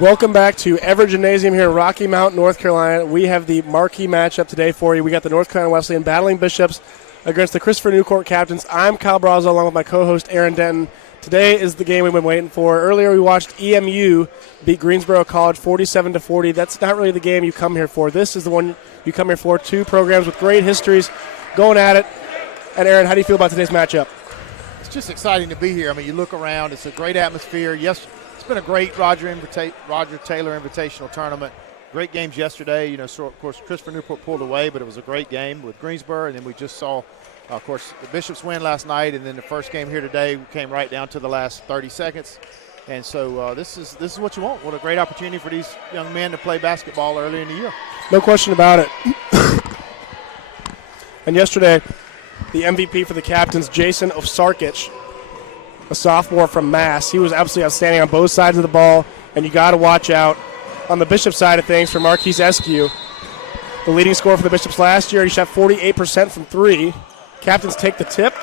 Welcome back to Everett Gymnasium here in Rocky Mount, North Carolina. We have the marquee matchup today for you. We got the North Carolina Wesleyan battling Bishops against the Christopher Newport Captains. I'm Kyle Brazo along with my co-host Aaron Denton. Today is the game we've been waiting for. Earlier we watched EMU beat Greensboro College 47-40. That's not really the game you come here for. This is the one you come here for. Two programs with great histories going at it. And Aaron, how do you feel about today's matchup? It's just exciting to be here. I mean, you look around, it's a great atmosphere. Yes, it's been a great Roger Taylor Invitational Tournament. Great games yesterday. So of course Christopher Newport pulled away, but it was a great game with Greensboro. And then we just saw, of course, the Bishops win last night, and then the first game here today came right down to the last 30 seconds. And so this is what you want. What a great opportunity for these young men to play basketball early in the year. No question about it. And yesterday, the MVP for the Captains, Jason Ovsarkic, a sophomore from Mass. He was absolutely outstanding on both sides of the ball, and you got to watch out on the Bishop side of things for Marquise Eskew. The leading scorer for the Bishops last year, he shot 48% from three. Captains take the tip.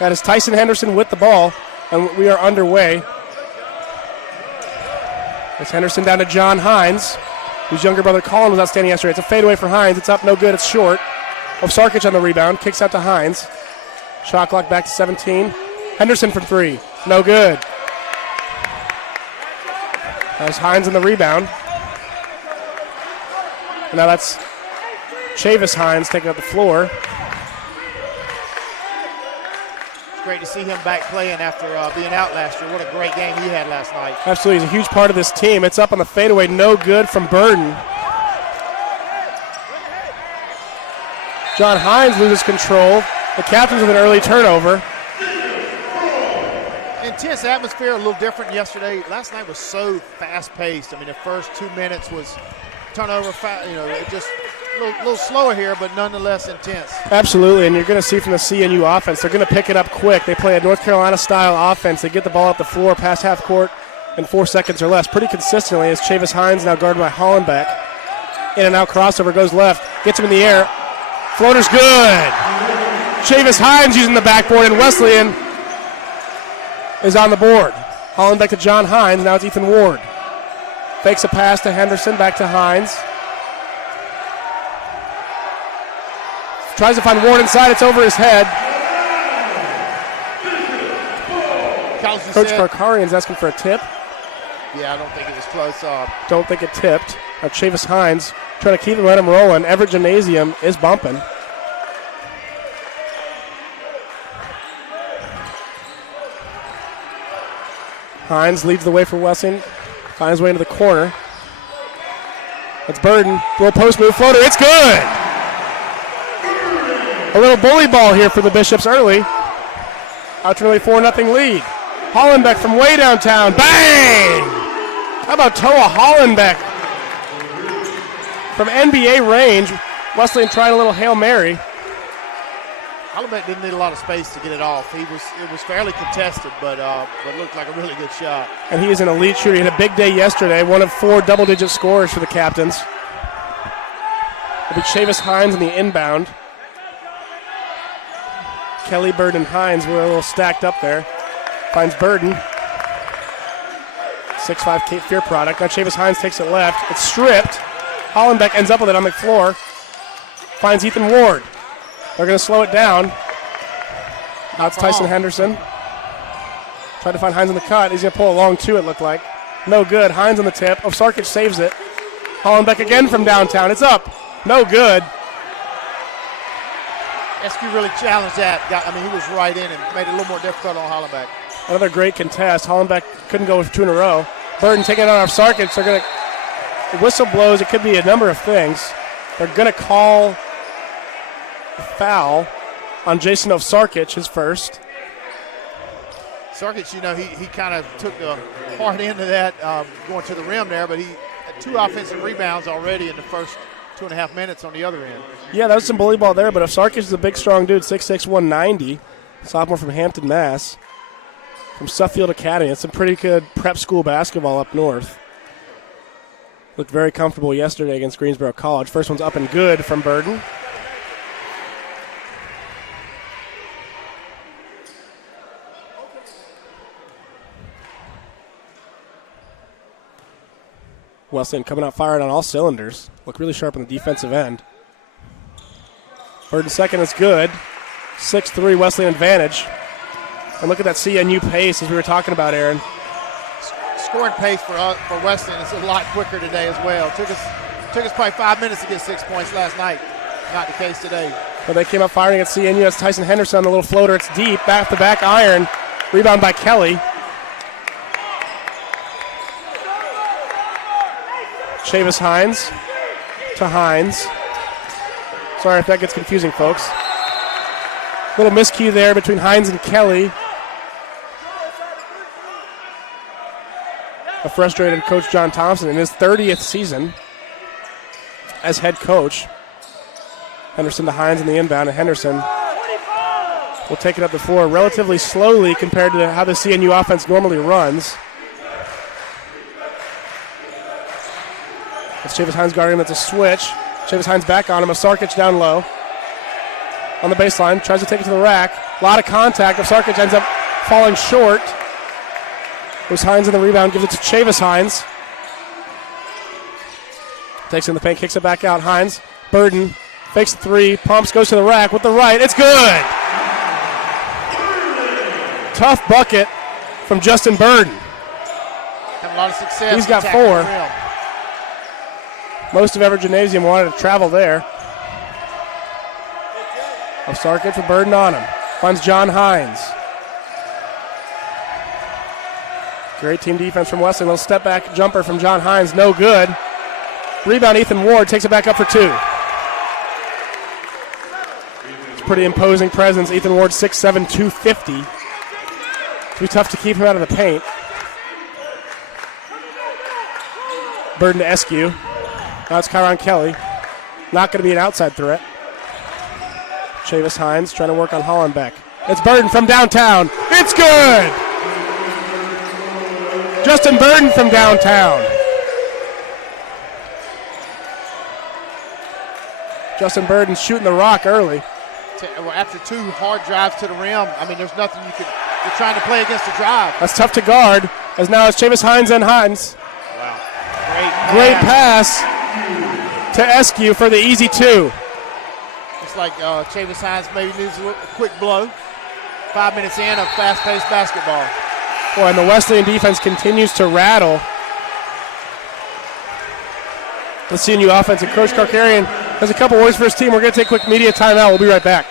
That is Tyson Henderson with the ball, and we are underway. It's Henderson down to John Hines, whose younger brother Colin was outstanding yesterday. It's a fadeaway for Hines. It's up, no good, it's short. Ovsarkic on the rebound, kicks out to Hines. Shot clock back to 17. Henderson from three, no good. That's Hines on the rebound. And now that's Chavis Hines taking up the floor. It's great to see him back playing after being out last year. What a great game he had last night. Absolutely, he's a huge part of this team. It's up on the fadeaway, no good from Burden. John Hines loses control. The Captains with an early turnover. Intense atmosphere, a little different yesterday. Last night was so fast-paced. I mean, the first 2 minutes was turnover, just a little slower here, but nonetheless intense. Absolutely, and you're going to see from the CNU offense, they're going to pick it up quick. They play a North Carolina-style offense. They get the ball up the floor past half court in 4 seconds or less pretty consistently as Chavis Hines, now guarded by Hollenbeck. In and out crossover, goes left, gets him in the air. Floater's good. Chavis Hines using the backboard, and Wesleyan is on the board. Hollenbeck to John Hines, now it's Ethan Ward. Fakes a pass to Henderson, back to Hines. Tries to find Ward inside, it's over his head. Coach Karkarian's asking for a tip. Yeah, I don't think it was close. Don't think it tipped. Now Chavis Hines trying to keep the momentum rolling. Everett Gymnasium is bumping. Hines leads the way for Wesleyan. Finds his way into the corner. That's Burden. Little post move floater. It's good. A little bully ball here for the Bishops early. Out to an early 4-0 lead. Hollenbeck from way downtown. Bang! How about Toa Hollenbeck? From NBA range, Wesleyan trying a little Hail Mary. Hollenbeck didn't need a lot of space to get it off. It was fairly contested, but looked like a really good shot. And he is an elite shooter. He had a big day yesterday, one of 4 double-digit scorers for the Captains. It'll be Chavis Hines in the inbound. Kelly, Burden, and Hines were a little stacked up there. Finds Burden. 6'5" Cape Fear product. Now Chavis Hines takes it left. It's stripped. Hollenbeck ends up with it on the floor. Finds Ethan Ward. They're going to slow it down. Now it's Tyson Henderson. Tried to find Hines on the cut. He's going to pull a long two, it looked like. No good. Hines on the tip. Ovsarkic saves it. Hollenbeck again from downtown. It's up. No good. Eskew really challenged that. He was right in and made it a little more difficult on Hollenbeck. Another great contest. Hollenbeck couldn't go with 2 in a row. Burden taking it on Ovsarkic. They're going to, the whistle blows. It could be a number of things. They're going to call a foul on Jason Ovsarkic, his first. Sarkic, he kind of took the hard end of that going to the rim there, but 2 offensive rebounds already in the first 2.5 minutes on the other end. Yeah, that was some bully ball there, but Sarkic is a big, strong dude, 6'6", 190, sophomore from Hampton, Mass, from Suffield Academy. It's some pretty good prep school basketball up north. Looked very comfortable yesterday against Greensboro College. First one's up and good from Burden. Wesleyan coming out firing on all cylinders. Look really sharp on the defensive end. Burden second is good. 6-3 Wesleyan advantage. And look at that CNU pace as we were talking about, Aaron. Scoring pace for Wesleyan is a lot quicker today as well. Took us probably 5 minutes to get 6 points last night. Not the case today. But they came up firing at CNU. That's Tyson Henderson on the little floater. It's deep. Back to back iron. Rebound by Kelly. Chavis Hines to Hines. Sorry if that gets confusing, folks. Little miscue there between Hines and Kelly. A frustrated Coach John Thompson in his 30th season as head coach. Henderson to Hines in the inbound, and Henderson will take it up the floor relatively slowly compared to how the CNU offense normally runs. It's Chavis Hines guarding him. That's a switch. Chavis Hines back on him. Sarkic down low. On the baseline. Tries to take it to the rack. A lot of contact. Sarkic ends up falling short. There's Hines in the rebound. Gives it to Chavis Hines. Takes in the paint. Kicks it back out. Hines. Burden. Fakes the three. Pumps. Goes to the rack with the right. It's good. Tough bucket from Justin Burden. Having a lot of success. He's got 4. Most of Everett Gymnasium wanted to travel there. Sarkic for Burden on him. Finds John Hines. Great team defense from Wesleyan. Little step back jumper from John Hines. No good. Rebound Ethan Ward takes it back up for 2. It's a pretty imposing presence. Ethan Ward 6'7", 250. It'll be tough to keep him out of the paint. Burden to Eskew. Now it's Kyron Kelly. Not going to be an outside threat. Chavis Hines trying to work on Hollenbeck. It's Burden from downtown. It's good! Justin Burden from downtown. Justin Burden shooting the rock early. After 2 hard drives to the rim, I mean, there's nothing you're trying to play against the drive. That's tough to guard, as now it's Chavis Hines and Hines. Wow. Great pass to Eskew for the easy 2. It's like Chavis Hines maybe needs a quick blow. 5 minutes in of fast-paced basketball. Boy, and the Wesleyan defense continues to rattle the CNU offense. And Coach Karkarian has a couple words for his team. We're going to take a quick media timeout. We'll be right back.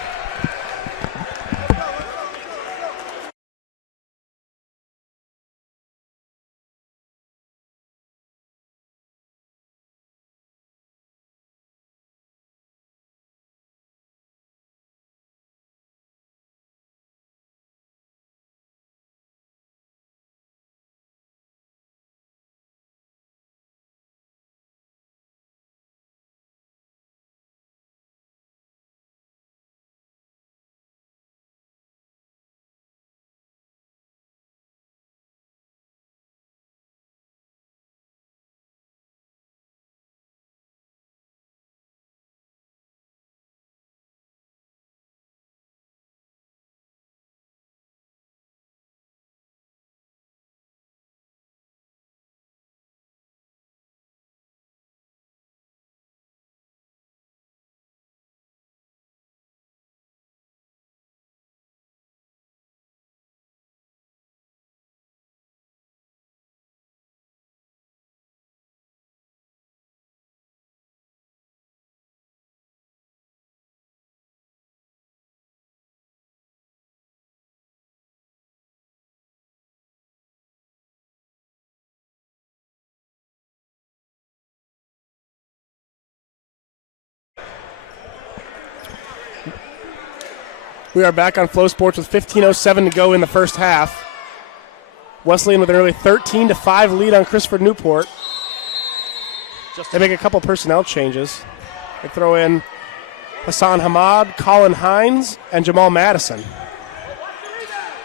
We are back on Flow Sports with 15:07 to go in the first half. Wesleyan with an early 13-5 lead on Christopher Newport. They make a couple personnel changes. They throw in Hassan Hamad, Colin Hines, and Jamal Madison,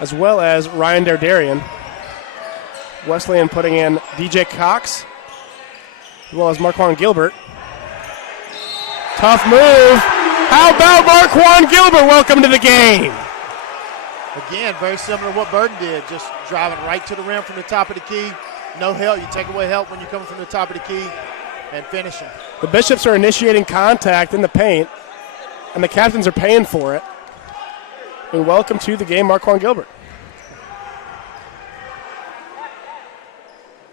as well as Ryan Derderian. Wesleyan putting in DJ Cox, as well as Marquand Gilbert. Tough move. How about Marquand Gilbert? Welcome to the game. Again, very similar to what Burden did, just driving right to the rim from the top of the key. No help. You take away help when you're coming from the top of the key and finishing. The Bishops are initiating contact in the paint, and the Captains are paying for it. And welcome to the game, Marquand Gilbert.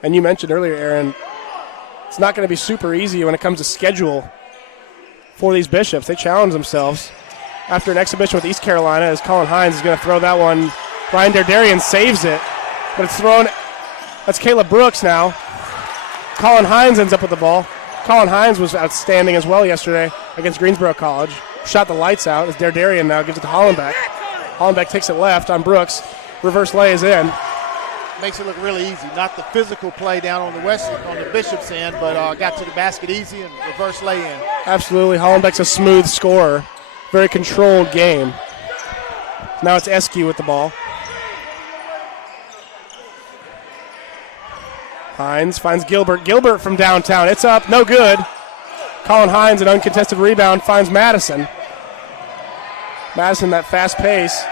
And you mentioned earlier, Aaron, it's not going to be super easy when it comes to schedule for these Bishops. They challenge themselves after an exhibition with East Carolina, as Colin Hines is going to throw that one. Ryan Derderian saves it, but it's thrown. That's Caleb Brooks now. Colin Hines ends up with the ball. Colin Hines was outstanding as well yesterday against Greensboro College. Shot the lights out as Derderian now gives it to Hollenbeck. Hollenbeck takes it left on Brooks. Reverse lay is in. Makes it look really easy. Not the physical play down on the Bishop's end, but got to the basket easy and reverse lay in. Absolutely. Hollenbeck's a smooth scorer. Very controlled game. Now it's Eskew with the ball. Hines finds Gilbert. Gilbert from downtown. It's up. No good. Colin Hines, an uncontested rebound, finds Madison. Madison, that fast pace.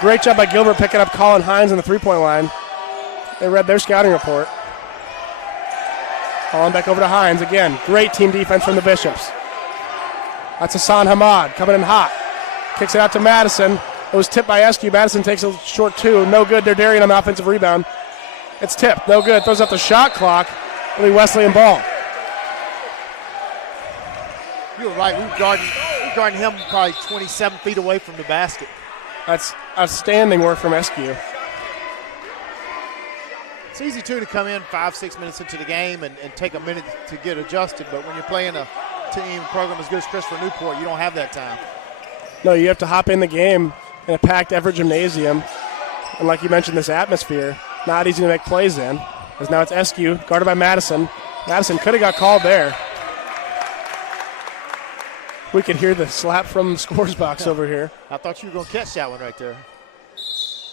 Great job by Gilbert picking up Colin Hines on the three-point line. They read their scouting report. Hollenbeck over to Hines again. Great team defense from the Bishops. That's Hassan Hamad coming in hot. Kicks it out to Madison. It was tipped by Eskew. Madison takes a short two. No good. Derderian on the offensive rebound. It's tipped. No good. Throws up the shot clock. It'll be Wesleyan ball. You were right. We're guarding him probably 27 feet away from the basket. That's outstanding work from Eskew. It's easy, too, to come in 5-6 minutes into the game and take a minute to get adjusted. But when you're playing a team program as good as Christopher Newport, you don't have that time. No, you have to hop in the game in a packed Everett gymnasium. And like you mentioned, this atmosphere, not easy to make plays in. Because now it's Eskew, guarded by Madison. Madison could have got called there. We could hear the slap from the scores box over here. I thought you were going to catch that one right there.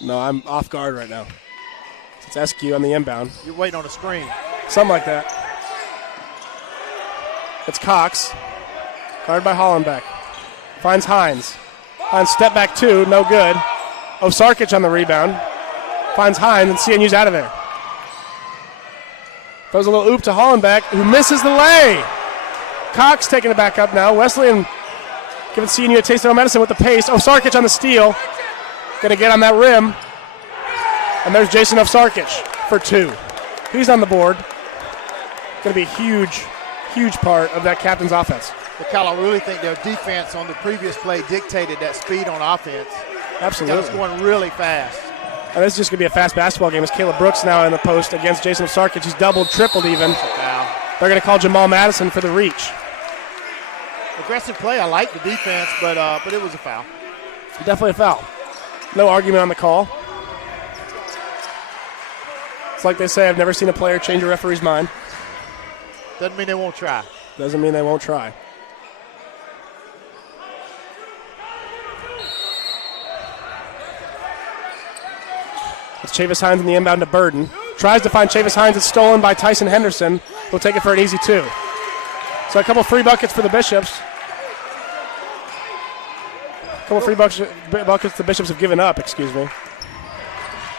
No, I'm off guard right now. It's Eskew on the inbound. You're waiting on a screen. Something like that. It's Cox, guarded by Hollenbeck. Finds Hines. Hines step back two, no good. Osarkic on the rebound. Finds Hines, and CNU's out of there. Throws a little oop to Hollenbeck, who misses the lay. Cox taking it back up now. Wesleyan giving CNU a taste of medicine with the pace. Osarkic on the steal. Going to get on that rim. And there's Jason Osarkic for two. He's on the board. Going to be a huge, huge part of that captain's offense. But Kyle, I really think their defense on the previous play dictated that speed on offense. Absolutely. It's going really fast. And this is just going to be a fast basketball game as Caleb Brooks now in the post against Jason Osarkic. He's doubled, tripled even. They're going to call Jamal Madison for the reach. Aggressive play. I like the defense, but it was a foul. Definitely a foul. No argument on the call. It's like they say, I've never seen a player change a referee's mind. Doesn't mean they won't try. Doesn't mean they won't try. It's Chavis Hines in the inbound to Burden. Tries to find Chavis Hines. It's stolen by Tyson Henderson. We'll take it for an easy two. So a couple free buckets for the Bishops. A couple free buckets the Bishops have given up, excuse me.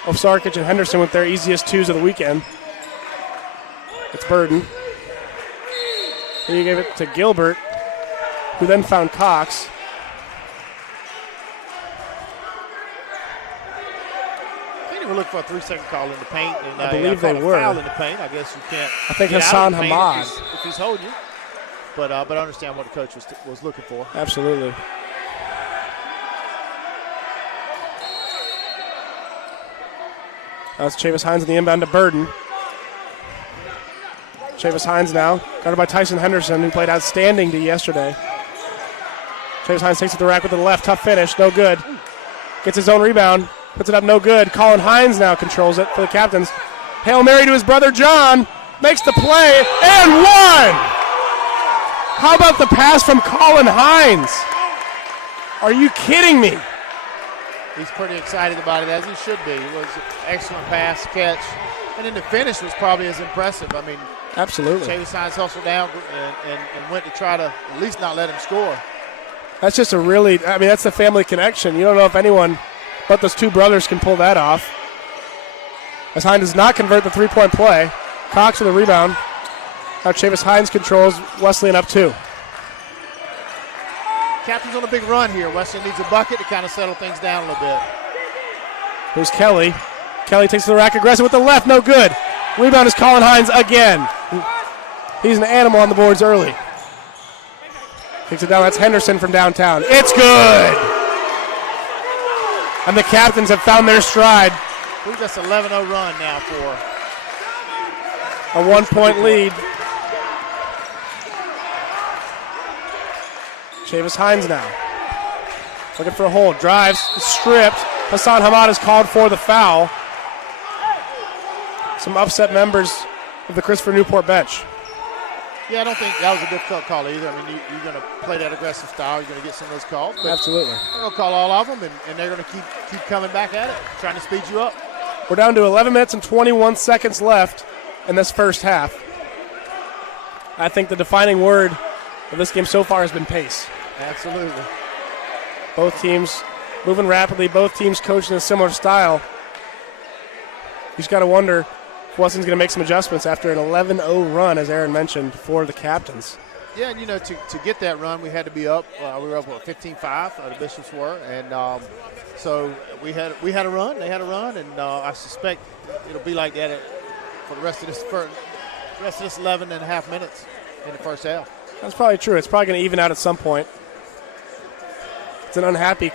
Osarkic and Henderson with their easiest twos of the weekend. It's Burden. He gave it to Gilbert, who then found Cox. We're looking for a 3-second call in the paint. And, I believe they were. Foul in the paint. I guess you can't. I think Hassan Hamad. If he's holding you. But I understand what the coach was looking for. Absolutely. That's Chavis Hines in the inbound to Burden. Chavis Hines now, guarded by Tyson Henderson, who played outstanding yesterday. Chavis Hines takes it to the rack with the left. Tough finish. No good. Gets his own rebound. Puts it up, no good. Colin Hines now controls it for the Captains. Hail Mary to his brother John. Makes the play, and one! How about the pass from Colin Hines? Are you kidding me? He's pretty excited about it, as he should be. It was an excellent pass, catch. And then the finish was probably as impressive. I mean, absolutely. Chavis Hines hustled down and went to try to at least not let him score. That's just that's the family connection. You don't know if anyone but those two brothers can pull that off. As Hines does not convert the three-point play. Cox with a rebound. Now Chavis Hines controls Wesleyan up 2. Captain's on a big run here. Wesleyan needs a bucket to kind of settle things down a little bit. Here's Kelly. Kelly takes the rack aggressive with the left, no good. Rebound is Colin Hines again. He's an animal on the boards early. Kicks it down, that's Henderson from downtown. It's good! And the Captains have found their stride. We've got an 11-0 run now for a 1-point lead. Chavis Hines now. Looking for a hole. Drives, stripped. Hassan Hamad is called for the foul. Some upset members of the Christopher Newport bench. Yeah, I don't think that was a difficult call either. I mean, you're going to play that aggressive style. You're going to get some of those calls. Absolutely. They're going to call all of them, and they're going to keep coming back at it, trying to speed you up. We're down to 11 minutes and 21 seconds left in this first half. I think the defining word of this game so far has been pace. Absolutely. Both teams moving rapidly, both teams coaching a similar style. You just got to wonder if Wesleyan's going to make some adjustments after an 11-0 run, as Aaron mentioned, for the Captains. Yeah, and to get that run, we had to be up. We were up, 15-5, the Bishops were. And so we had a run, they had a run, and I suspect it'll be like that for the rest of this 11 and a half minutes in the first half. That's probably true. It's probably going to even out at some point. It's an unhappy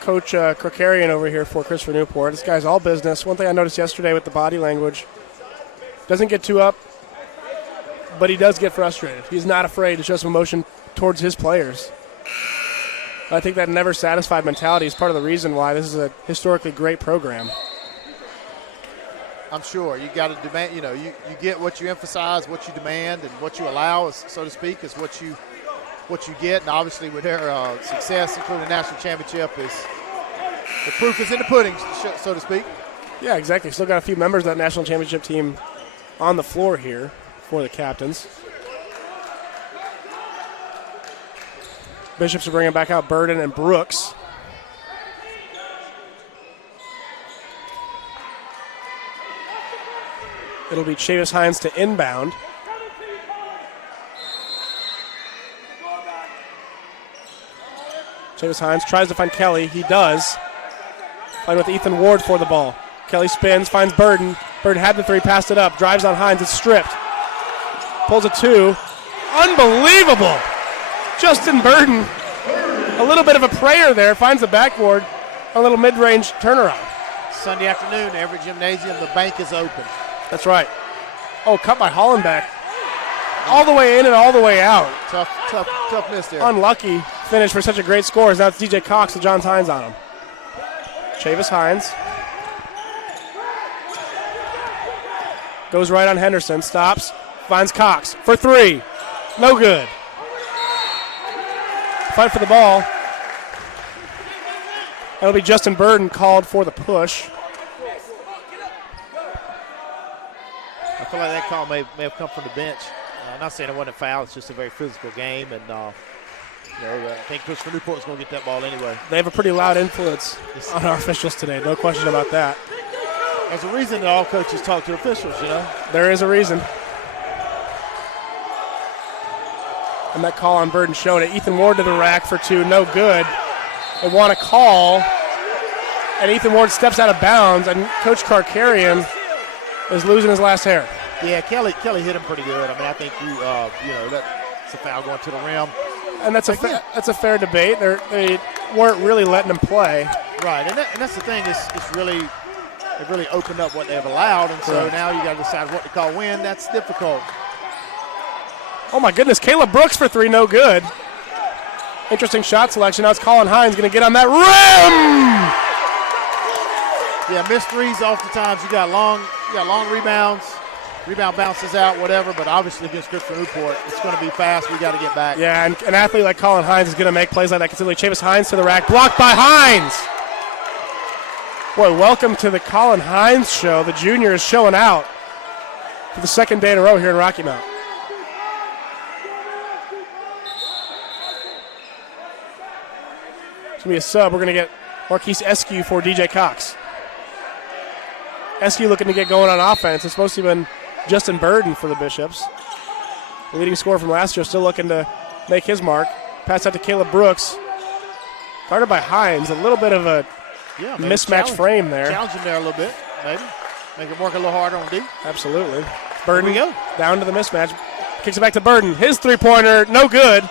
Coach Krokarian over here for Christopher Newport. This guy's all business. One thing I noticed yesterday with the body language, doesn't get too up, but he does get frustrated. He's not afraid to show some emotion towards his players. I think that never satisfied mentality is part of the reason why this is a historically great program. I'm sure you got to demand. You get what you emphasize, what you demand, and what you allow, so to speak, is what you get. And obviously, with their success, including the national championship, is the proof is in the pudding, so to speak. Yeah, exactly. Still got a few members of that national championship team on the floor here for the Captains. Bishops are bringing back out Burden and Brooks. It'll be Chavis Hines to inbound. Chavis Hines tries to find Kelly. He does. Playing with Ethan Ward for the ball. Kelly spins, finds Burden. Burden had the three, passed it up. Drives on Hines, it's stripped. Pulls a 2. Unbelievable. Justin Burden. A little bit of a prayer there. Finds the backboard. A little mid-range turnaround. Sunday afternoon, every gymnasium, the bank is open. That's right. Oh, cut by Hollenbeck. All the way in and all the way out. Tough miss there. Unlucky finish for such a great score. Now it's DJ Cox with John Hines on him. Chavis Hines. Goes right on Henderson. Stops. Finds Cox for 3. No good. Fight for the ball. That'll be Justin Burden called for the push. I feel like that call may have come from the bench. I'm not saying it wasn't a foul. It's just a very physical game, and I think Christopher Newport's going to get that ball anyway. They have a pretty loud influence on our officials today. No question about that. There's a reason that all coaches talk to officials, There is a reason. And that call on Burden showed it. Ethan Ward to the rack for 2. No good. They want a call, and Ethan Ward steps out of bounds, and Coach Karkarian is losing his last hair. Yeah, Kelly hit him pretty good. I mean, I think that's a foul going to the rim. And that's a fair debate. They weren't really letting him play. Right, and that's the thing. It's really they've really opened up what they've allowed, and so now you got to decide what to call when. That's difficult. Oh my goodness, Caleb Brooks for 3, no good. Interesting shot selection. Now it's Colin Hines going to get on that rim. Yeah, missed threes oftentimes. You got long rebounds. Rebound bounces out, whatever, but obviously against Christopher Newport, it's going to be fast. We got to get back. Yeah, and an athlete like Colin Hines is going to make plays like that consistently. Chavis Hines to the rack, blocked by Hines. Boy, welcome to the Colin Hines show. The junior is showing out for the second day in a row here in Rocky Mount. It's going to be a sub. We're going to get Marquise Eskew for DJ Cox. Eskew looking to get going on offense. It's supposed to have been Justin Burden for the Bishops. The leading scorer from last year still looking to make his mark. Pass out to Caleb Brooks. Guarded by Hines. A little bit of a mismatch frame there. Challenge him there a little bit, maybe. Make him work a little harder on D. Absolutely. Burden Here we go. Down to the mismatch. Kicks it back to Burden. His three-pointer, no good.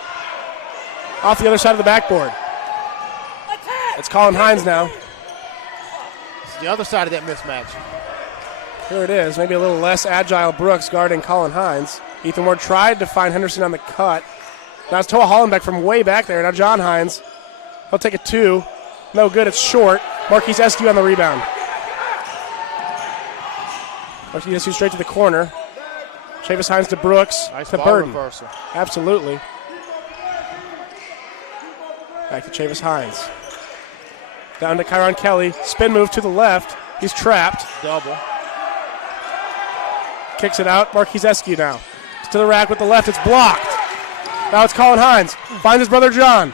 Off the other side of the backboard. It's Colin Hines now. It's the other side of that mismatch. Here it is. Maybe a little less agile Brooks guarding Colin Hines. Ethan Ward tried to find Henderson on the cut. Now it's Toa Hollenbeck from way back there. Now John Hines. He'll take a two. No good. It's short. Marquise Eskew on the rebound. Marquise Eskew straight to the corner. Chavis Hines to Brooks. Nice to ball Burden. reversal. Absolutely. Back to Chavis Hines. Down to Kyron Kelly. Spin move to the left. He's trapped. Double. Kicks it out. Marquise Eskew now. It's to the rack with the left. It's blocked. Now it's Colin Hines. Finds his brother John.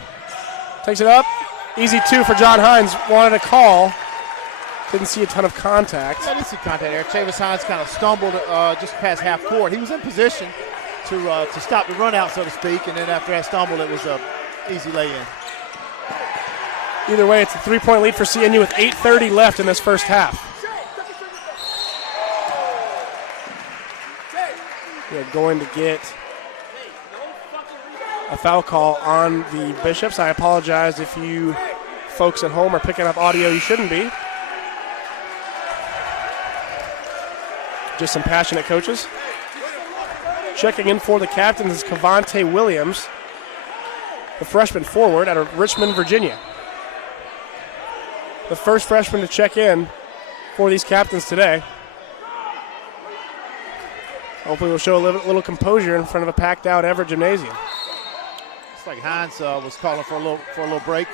Takes it up. Easy two for John Hines. Wanted a call. Didn't see a ton of contact. Yeah, I didn't see contact there. Chavis Hines kind of stumbled just past half court. He was in position to stop the run out, so to speak, and then after that stumble, it was a easy lay-in. Either way, it's a three-point lead for CNU with 8:30 left in this first half. We're going to get a foul call on the Bishops. I apologize if you folks at home are picking up audio you shouldn't be. Just some passionate coaches. Checking in for the captains is Cavante Williams, the freshman forward out of Richmond, Virginia. The first freshman to check in for these captains today. Hopefully we'll show a little composure in front of a packed-out Everett gymnasium. It's like Hines was calling for a little break.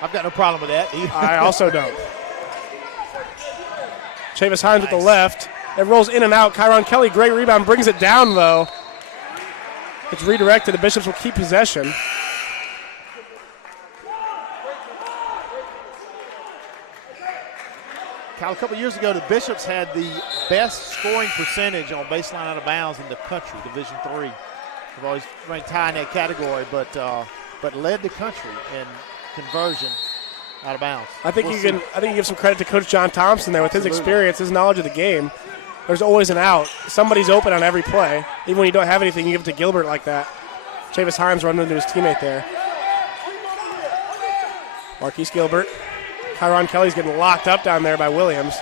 I've got no problem with that. I also don't. Chavis Hines with the left. It rolls in and out. Kyron Kelly, great rebound, brings it down, though. It's redirected. The Bishops will keep possession. Kyle, a couple years ago, the Bishops had the best scoring percentage on baseline out of bounds in the country, Division III. They've always ranked high in that category, but led the country in conversion out of bounds. I think you give some credit to Coach John Thompson there with his experience, his knowledge of the game. There's always an out. Somebody's open on every play. Even when you don't have anything, you give it to Gilbert like that. Chavis Hines running into his teammate there. Marquise Gilbert. Kyron Kelly's getting locked up down there by Williams.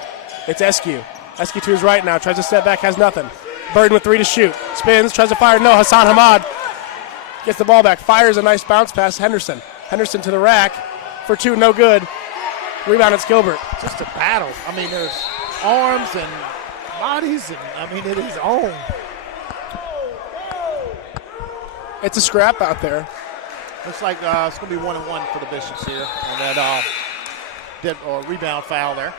It's Eskew. Eskew to his right now. Tries to step back, has nothing. Burden with three to shoot. Spins, tries to fire. No, Hassan Hamad gets the ball back. Fires a nice bounce pass. Henderson. Henderson to the rack for two, no good. Rebound, it's Gilbert. Just a battle. I mean, there's arms and bodies, and I mean, it is on. It's a scrap out there. Looks like it's going to be 1-1 for the Bishops here. And that rebound foul there.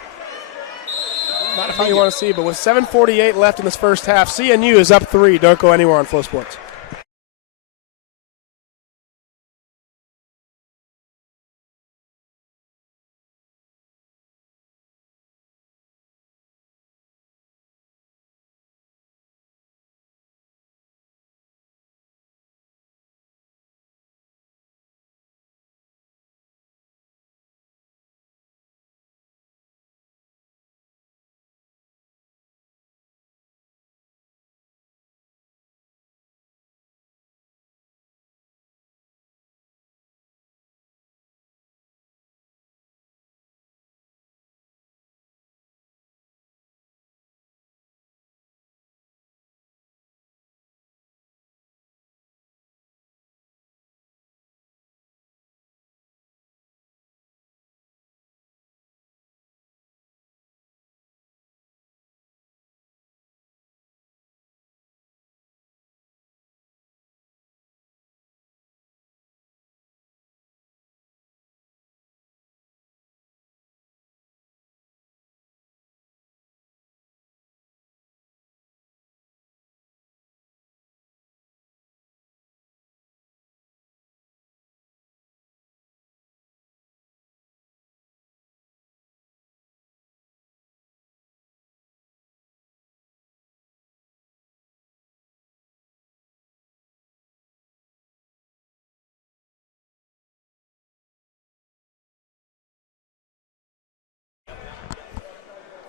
Not how you want to see, but with 7:48 left in this first half, CNU is up 3. Don't go anywhere on Flow Sports.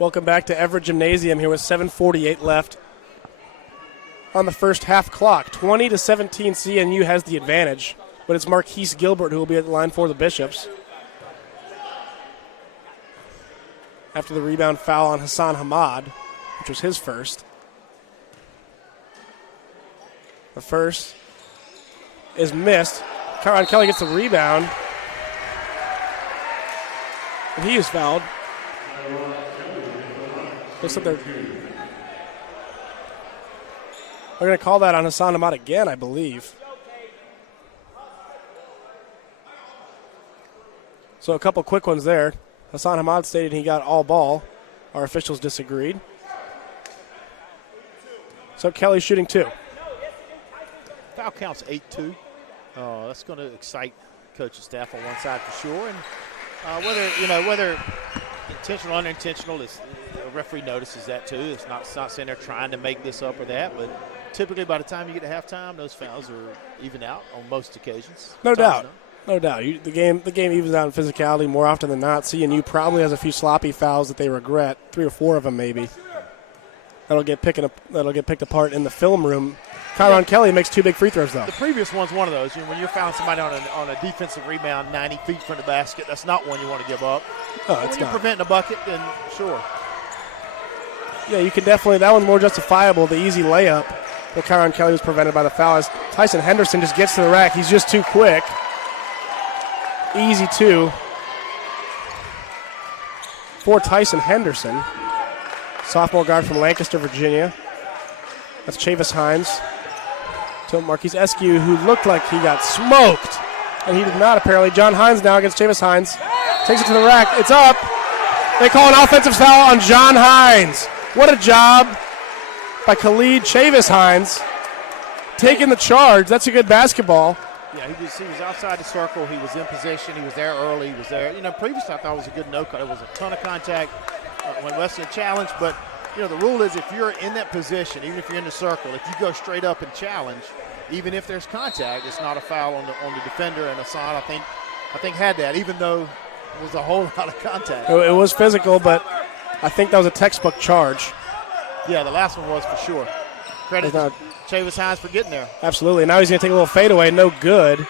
Welcome back to Everett Gymnasium here with 7:48 left on the first half clock. 20-17, CNU has the advantage, but it's Marquise Gilbert who will be at the line for the Bishops. After the rebound foul on Hassan Hamad, which was his first. The first is missed. Kyron Kelly gets the rebound. And he is fouled. Looks like they're going to call that on Hassan Hamad again, I believe. So a couple quick ones there. Hassan Hamad stated he got all ball. Our officials disagreed. So Kelly's shooting 2. Foul count's 8-2. That's going to excite coaching staff on one side for sure. And whether intentional or unintentional, the referee notices that too. It's not saying they're trying to make this up or that, but typically by the time you get to halftime, those fouls are even out on most occasions. No doubt. The game evens out in physicality more often than not. CNU probably has a few sloppy fouls that they regret, 3 or 4 of them maybe. That'll get picked apart in the film room. Kyron Kelly makes 2 big free throws, though. The previous one's one of those. When you're fouling somebody on a defensive rebound 90 feet from the basket, that's not one you want to give up. Oh, it's when you're not. preventing a bucket, then sure. Yeah, you can definitely. That one's more justifiable. The easy layup, but Kyron Kelly was prevented by the foul. As Tyson Henderson just gets to the rack, he's just too quick. Easy 2 for Tyson Henderson, sophomore guard from Lancaster, Virginia. That's Chavis Hines to Marquise Eskew, who looked like he got smoked, and he did not apparently. John Hines now against Chavis Hines. Takes it to the rack. It's up. They call an offensive foul on John Hines. What a job by Khalid Chavis Hines. Taking the charge. That's a good basketball. Yeah, he was outside the circle. He was in position. He was there early. He was there. Previously I thought it was a good no-cut. There was a ton of contact when Wesleyan challenged, but the rule is if you're in that position, even if you're in the circle, if you go straight up and challenge, even if there's contact, it's not a foul on the defender. And Hassan, I think had that, even though it was a whole lot of contact. It was physical, but I think that was a textbook charge. Yeah, the last one was for sure. Credit to Chavis Hines for getting there. Absolutely. Now he's going to take a little fadeaway. No good.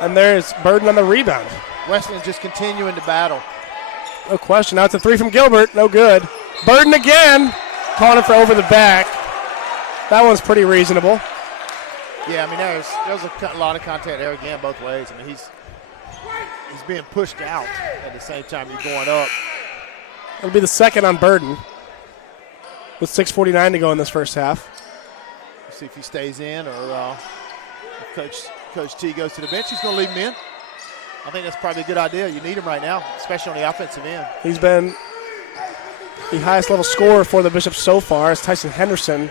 And there's Burden on the rebound. Wesleyan just continuing to battle. No question. Now it's a 3 from Gilbert. No good. Burden again. Calling it for over the back. That one's pretty reasonable. Yeah, there's a lot of contact there again both ways. He's being pushed out at the same time you're going up. It'll be the second on Burden with 6:49 to go in this first half. We'll see if he stays in or if Coach T goes to the bench. He's going to leave him in. I think that's probably a good idea. You need him right now, especially on the offensive end. He's been the highest level scorer for the Bishops so far as Tyson Henderson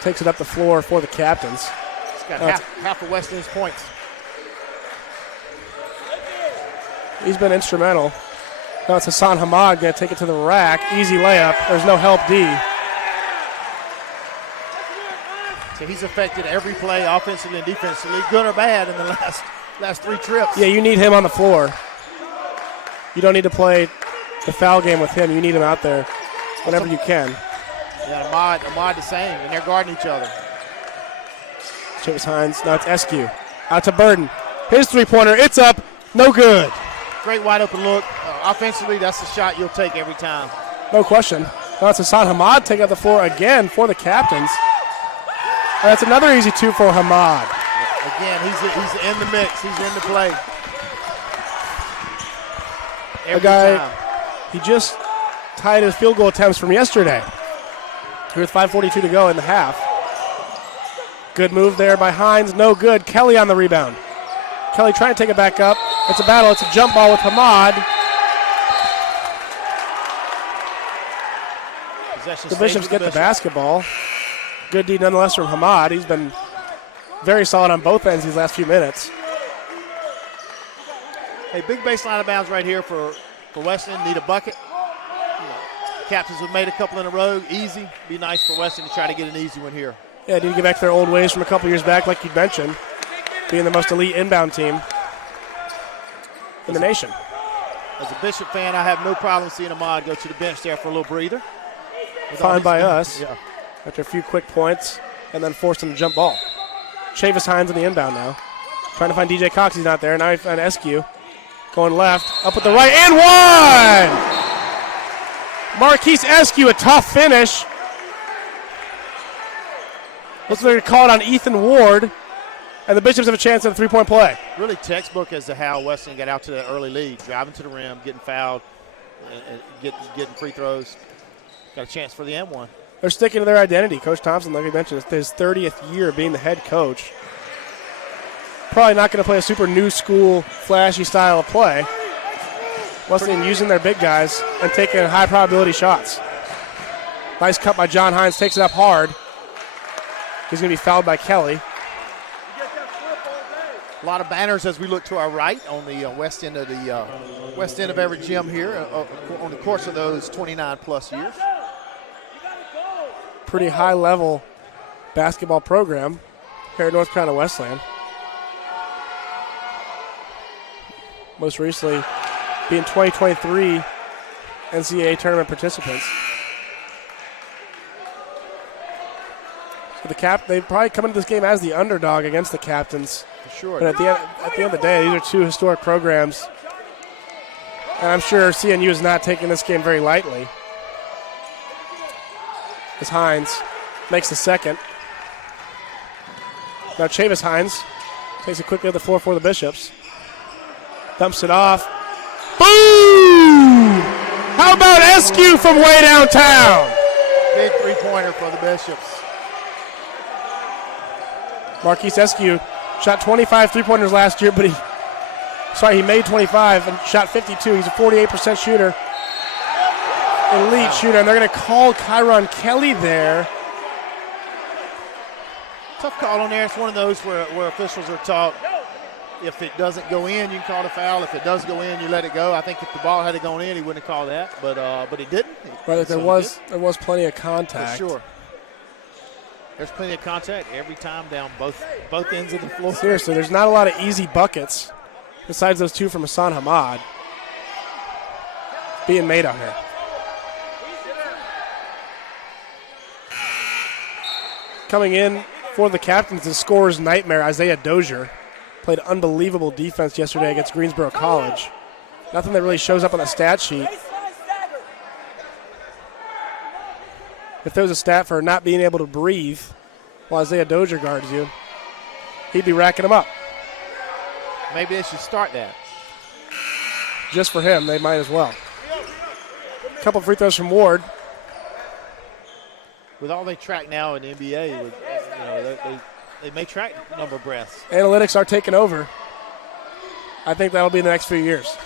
takes it up the floor for the captains. He's got half of Wesleyan's points. He's been instrumental. Now it's Hassan Hamad going to take it to the rack. Easy layup. There's no help D. So he's affected every play, offensively and defensively, good or bad, in the last 3 trips. Yeah, you need him on the floor. You don't need to play the foul game with him. You need him out there whenever you can. Yeah, Ahmad the same, and they're guarding each other. Chavis Hines. Now it's Eskew. Out to Burden. His three-pointer. It's up. No good. Great wide open look. Offensively, that's the shot you'll take every time. No question. Now it's Hassan Hamad taking up the floor again for the captains. And that's another easy 2 for Hamad. Again, he's in the mix. He's in the play. Every time. He just tied his field goal attempts from yesterday. With 5:42 to go in the half. Good move there by Hines. No good. Kelly on the rebound. Kelly trying to take it back up. It's a battle. It's a jump ball with Hamad. The Bishops get the basketball. Good D nonetheless from Hamad. He's been very solid on both ends these last few minutes. Hey, big baseline out of bounds right here for Wesleyan. Need a bucket. Captains have made a couple in a row. Easy. Be nice for Wesleyan to try to get an easy one here. Yeah, need to get back to their old ways from a couple years back, like you mentioned, being the most elite inbound team in the nation. As a Bishop fan, I have no problem seeing Ahmad go to the bench there for a little breather. Fine by us. Yeah. After a few quick points and then forced him to jump ball. Chavis Hines in the inbound now. Trying to find DJ Cox. He's not there. Now he found Eskew. Going left. Up with the right. And one! Marquise Eskew, a tough finish. Looks like they're calling on Ethan Ward. And the Bishops have a chance at a three-point play. Really textbook as to how Wesleyan got out to that early lead. Driving to the rim, getting fouled, and getting free throws. Got a chance for the M1. They're sticking to their identity. Coach Thompson, like I mentioned, it's his 30th year being the head coach. Probably not going to play a super new school, flashy style of play. Wesleyan using their big guys and taking high probability shots. Nice cut by John Hines, takes it up hard. He's going to be fouled by Kelly. A lot of banners as we look to our right on the west end of every gym here on the course of those 29-plus years. Pretty high-level basketball program here at North Carolina Wesleyan. Most recently being 2023 NCAA tournament participants. So they probably come into this game as the underdog against the captains. For sure. But at the end of the day, these are two historic programs. And I'm sure CNU is not taking this game very lightly. As Hines makes the second. Now Chavis Hines takes it quickly to the floor for the Bishops. Dumps it off. Boom! How about Eskew from way downtown? Big three-pointer for the Bishops. Marquise Eskew shot 25 three-pointers last year, but he made 25 and shot 52. He's a 48% shooter. Elite shooter, and they're going to call Kyron Kelly there. Tough call on there. It's one of those where officials are taught if it doesn't go in, you can call the foul. If it does go in, you let it go. I think if the ball had gone in, he wouldn't have called that, but it didn't. Right, there was plenty of contact. For sure. There's plenty of contact every time down both ends of the floor. Seriously, there's not a lot of easy buckets besides those two from Hassan Hamad being made out here. Coming in for the captains, the scorer's nightmare, Isaiah Dozier. Played unbelievable defense yesterday against Greensboro College. Nothing that really shows up on the stat sheet. If there was a stat for not being able to breathe while Isaiah Dozier guards you, he'd be racking them up. Maybe they should start that. Just for him, they might as well. A couple free throws from Ward. With all they track now in the NBA, they may track number of breaths. Analytics are taking over. I think that'll be in the next few years.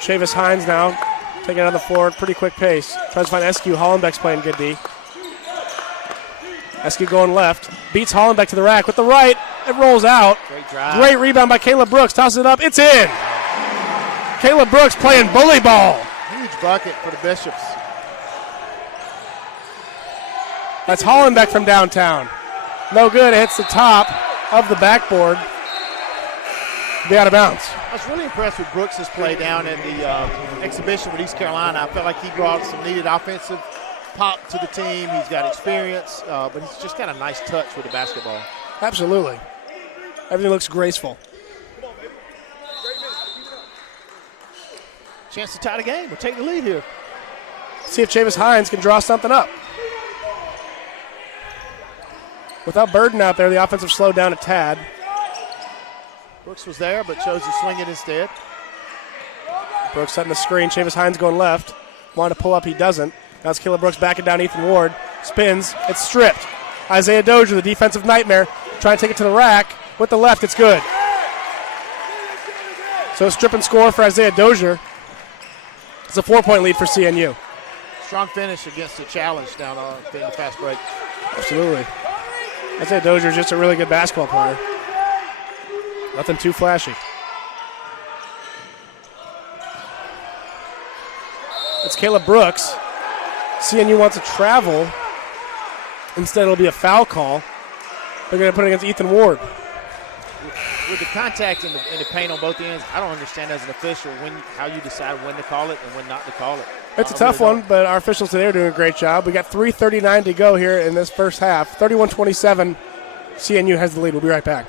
Chavis Hines now taking it on the floor at pretty quick pace. Tries to find Eskew. Hollenbeck's playing good D. Eskew going left. Beats Hollenbeck to the rack with the right. It rolls out. Great drive. Great rebound by Caleb Brooks. Tosses it up. It's in. Caleb Brooks playing bully ball. Huge bucket for the Bishops. That's Hollenbeck from downtown. No good. It hits the top of the backboard. Be out of bounds. I was really impressed with Brooks' play down at the exhibition with East Carolina. I felt like he brought some needed offensive pop to the team. He's got experience, but he's just got a nice touch with the basketball. Absolutely. Everything looks graceful. Chance to tie the game. We'll take the lead here. See if Chavis Hines can draw something up. Without Burden out there, the offensive slowed down a tad. Brooks was there, but chose to swing it instead. Brooks setting the screen. Chavis Hines going left. Wanted to pull up, he doesn't. Now it's Caleb Brooks backing down Ethan Ward. Spins, it's stripped. Isaiah Dozier, the defensive nightmare, trying to take it to the rack. With the left, it's good. So strip and score for Isaiah Dozier. It's a 4-point lead for CNU. Strong finish against the challenge down in the fast break. Absolutely. Isaiah Dozier is just a really good basketball player. Nothing too flashy. It's Caleb Brooks. CNU wants to travel. Instead, it'll be a foul call. They're going to put it against Ethan Ward. with the contact in the paint on both ends, I don't understand as an official how you decide when to call it and when not to call it. It's a tough one, but our officials today are doing a great job. We got 3:39 to go here in this first half. 31-27, CNU has the lead. We'll be right back.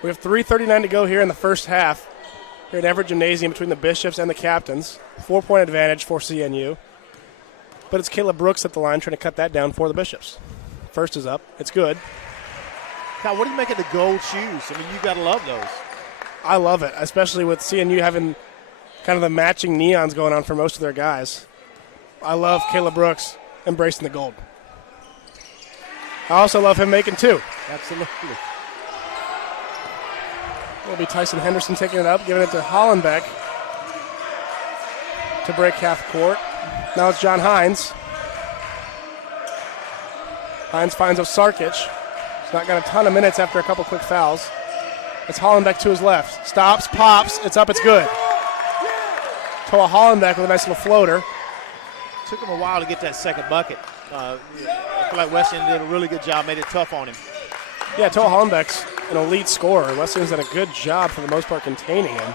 We have 3:39 to go here in the first half here at Everett Gymnasium between the Bishops and the Captains. 4-point advantage for CNU. But it's Caleb Brooks at the line trying to cut that down for the Bishops. First is up. It's good. Kyle, what do you make of the gold shoes? I mean, you got to love those. I love it, especially with CNU having kind of the matching neons going on for most of their guys. I love Caleb Brooks embracing the gold. I also love him making two. Absolutely. Will be Tyson Henderson taking it up, giving it to Hollenbeck to break half court. Now it's John Hines. Hines finds Osarkic. He's not got a ton of minutes after a couple quick fouls. It's Hollenbeck to his left. Stops, pops, it's up, it's good. Toa Hollenbeck with a nice little floater. Took him a while to get that second bucket. I feel like Wesleyan did a really good job, made it tough on him. Yeah, Toa Hollenbeck's an elite scorer. Wesleyan's done a good job for the most part containing him.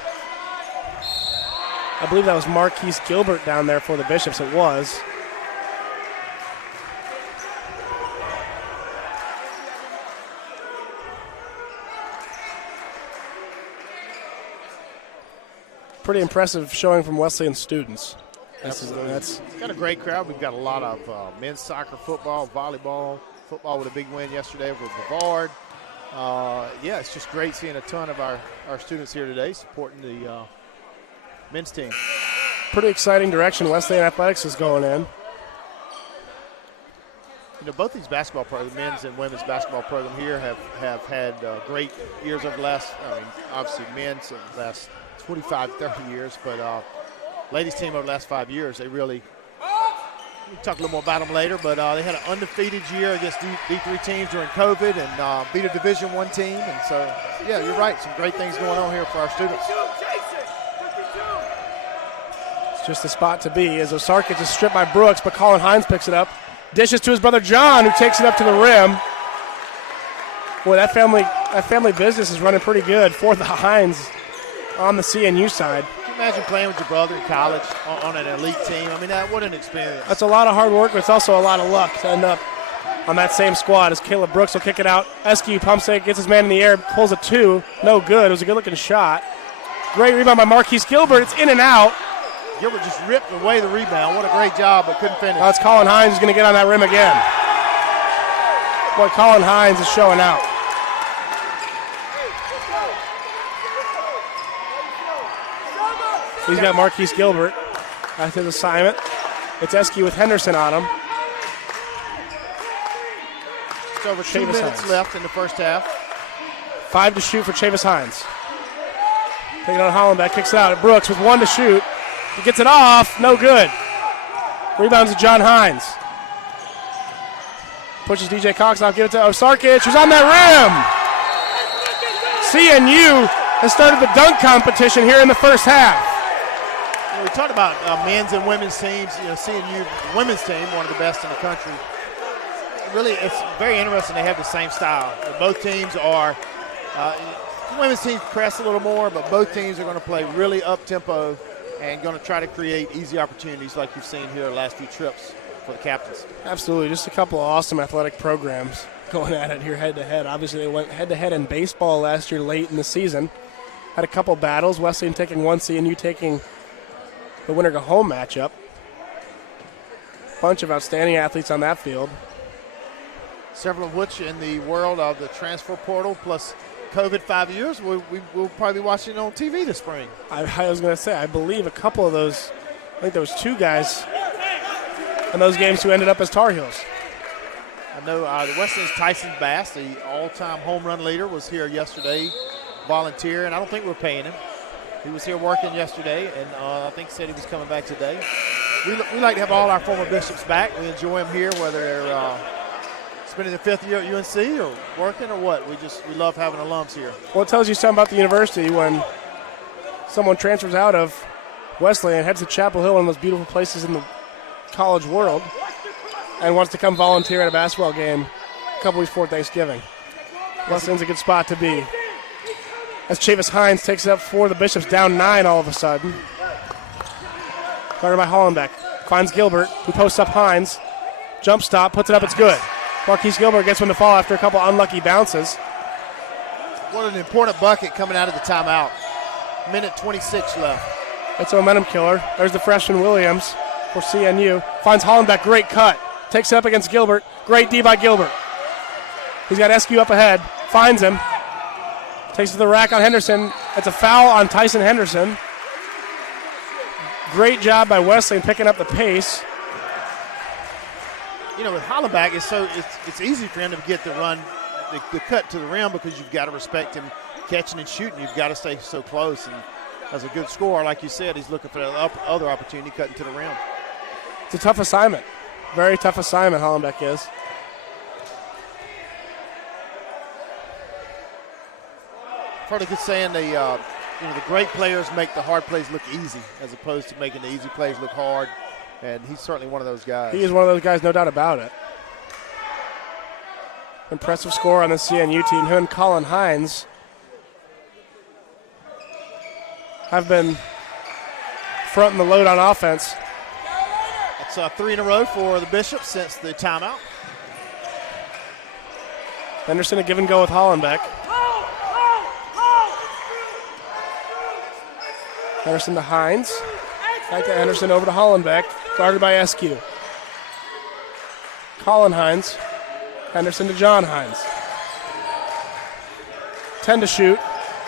I believe that was Marquise Gilbert down there for the Bishops. It was. Pretty impressive showing from Wesleyan students. That's got a great crowd. We've got a lot of men's soccer, football, volleyball. Football with a big win yesterday over Brevard. Yeah, it's just great seeing a ton of our students here today supporting the men's team. Pretty exciting direction Wesleyan Athletics is going in. You know, both these basketball programs, men's and women's basketball program here have had great years over the last, obviously men's over the last 25, 30 years, but ladies team over the last 5 years, they really, we'll talk a little more about them later, but they had an undefeated year against D3 teams during COVID and beat a Division I team. And so, yeah, you're right. Some great things going on here for our students. It's just the spot to be as Osarkic is stripped by Brooks, but Colin Hines picks it up. Dishes to his brother John, who takes it up to the rim. Boy, that family business is running pretty good for the Hines on the CNU side. Can you imagine playing with your brother in college on an elite team? I mean, what an experience. That's a lot of hard work, but it's also a lot of luck to end up on that same squad as Caleb Brooks will kick it out. Eskew pumps it, gets his man in the air, pulls a two. No good. It was a good-looking shot. Great rebound by Marquise Gilbert. It's in and out. Gilbert just ripped away the rebound. What a great job, but couldn't finish. Now it's Colin Hines who's going to get on that rim again. Boy, Colin Hines is showing out. He's got Marquise Gilbert at his assignment. It's Eskew with Henderson on him. Just over 2 minutes left in the first half. 5 to shoot for Chavis Hines. Taking on Hollenbeck, kicks it out at Brooks with 1 to shoot. He gets it off, no good. Rebounds to John Hines. Pushes DJ Cox off, give it to Osarkic, who's on that rim. CNU has started the dunk competition here in the first half. We talked about men's and women's teams. CNU women's team, one of the best in the country. Really, it's very interesting. They have the same style. Both teams are. The women's teams press a little more, but both teams are going to play really up tempo and going to try to create easy opportunities like you've seen here the last few trips for the captains. Absolutely, just a couple of awesome athletic programs going at it here head-to-head. Obviously, they went head-to-head in baseball last year late in the season. Had a couple battles, Wesleyan taking one, CNU taking the winner-go-home matchup. Bunch of outstanding athletes on that field. Several of which in the world of the transfer portal plus COVID 5 years, we'll probably be watching it on TV this spring. I was going to say, I believe a couple of those, I think there was two guys in those games who ended up as Tar Heels. I know the Wesleyan's Tyson Bass, the all-time home run leader, was here yesterday, volunteer, and I don't think we're paying him. He was here working yesterday, and I think said he was coming back today. We like to have all our former Bishops back. We enjoy them here, whether they're spending the fifth year at UNC or working or what. We love having alums here. Well, it tells you something about the university when someone transfers out of Wesleyan, heads to Chapel Hill, one of the most beautiful places in the college world, and wants to come volunteer at a basketball game a couple weeks before Thanksgiving. Wesleyan's a good spot to be. As Chavis Hines takes it up for the Bishops, down 9 all of a sudden. Guarded by Hollenbeck. Finds Gilbert, who posts up Hines. Jump stop, puts it up, it's good. Marquise Gilbert gets one to fall after a couple unlucky bounces. What an important bucket coming out of the timeout. Minute 26 left. It's a momentum killer. There's the freshman Williams for CNU. Finds Hollenbeck, great cut. Takes it up against Gilbert. Great D by Gilbert. He's got SQ up ahead. Finds him. Takes it to the rack on Henderson. It's a foul on Tyson Henderson. Great job by Wesleyan picking up the pace. With Hollenbeck, it's easy for him to get the run, the cut to the rim because you've got to respect him catching and shooting. You've got to stay so close. And as a good scorer, like you said, he's looking for the other opportunity cutting to the rim. It's a tough assignment. Very tough assignment, Hollenbeck is. I've heard a good saying, the great players make the hard plays look easy as opposed to making the easy plays look hard. And he's certainly one of those guys. He is one of those guys, no doubt about it. Impressive score on the CNU team. Him and Colin Hines have been fronting the load on offense. That's 3 in a row for the Bishops since the timeout. Henderson a give and go with Hollenbeck. Henderson to Hines. Back to Anderson, over to Hollenbeck. Guarded by SQ. Colin Hines. Henderson to John Hines. 10 to shoot.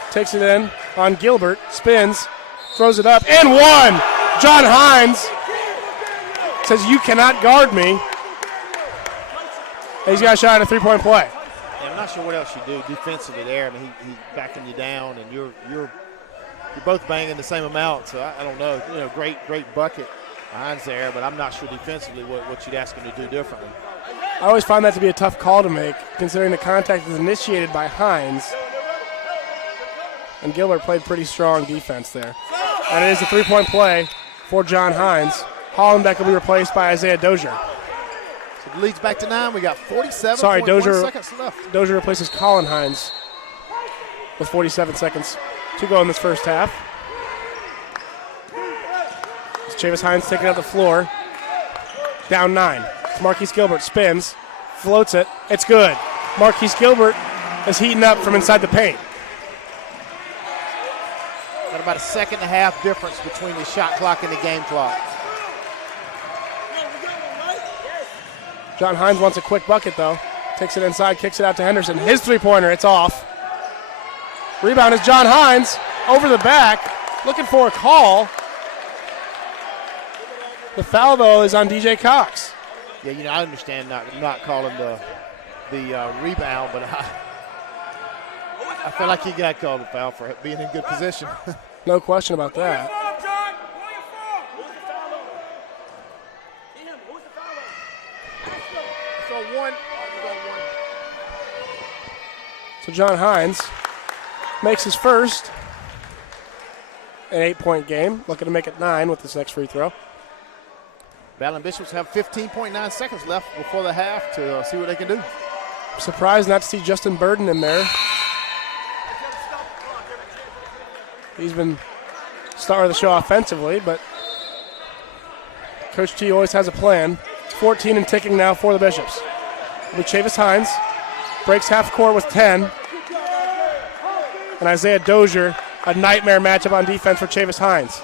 Takes it in on Gilbert. Spins. Throws it up. And one! John Hines says, "You cannot guard me." And he's got a shot at a three-point play. Yeah, I'm not sure what else you do defensively there. I mean, he's backing you down, and you're both banging the same amount. So I don't know. Great bucket. Hines there, but I'm not sure defensively what you'd ask him to do differently. I always find that to be a tough call to make, considering the contact is initiated by Hines. And Gilbert played pretty strong defense there. And it is a three-point play for John Hines. Hollenbeck will be replaced by Isaiah Dozier. So the lead's back to 9. We got 47 seconds left. Dozier replaces Colin Hines with 47 seconds to go in this first half. Chavis Hines taking out the floor. Down 9. Marquise Gilbert spins, floats it. It's good. Marquise Gilbert is heating up from inside the paint. Got about a second and a half difference between the shot clock and the game clock. John Hines wants a quick bucket, though. Takes it inside, kicks it out to Henderson. His three-pointer, it's off. Rebound is John Hines over the back, looking for a call. The foul, though, is on DJ Cox. Yeah, I understand not calling the rebound, but I feel like he got called a foul for being in good position. No question about that. So John Hines makes his first. An 8-point game. Looking to make it 9 with this next free throw. Battling Bishops have 15.9 seconds left before the half to see what they can do. Surprised not to see Justin Burden in there. He's been star of the show offensively, but Coach T always has a plan. It's 14 and ticking now for the Bishops. With Chavis Hines, breaks half court with 10. And Isaiah Dozier, a nightmare matchup on defense for Chavis Hines.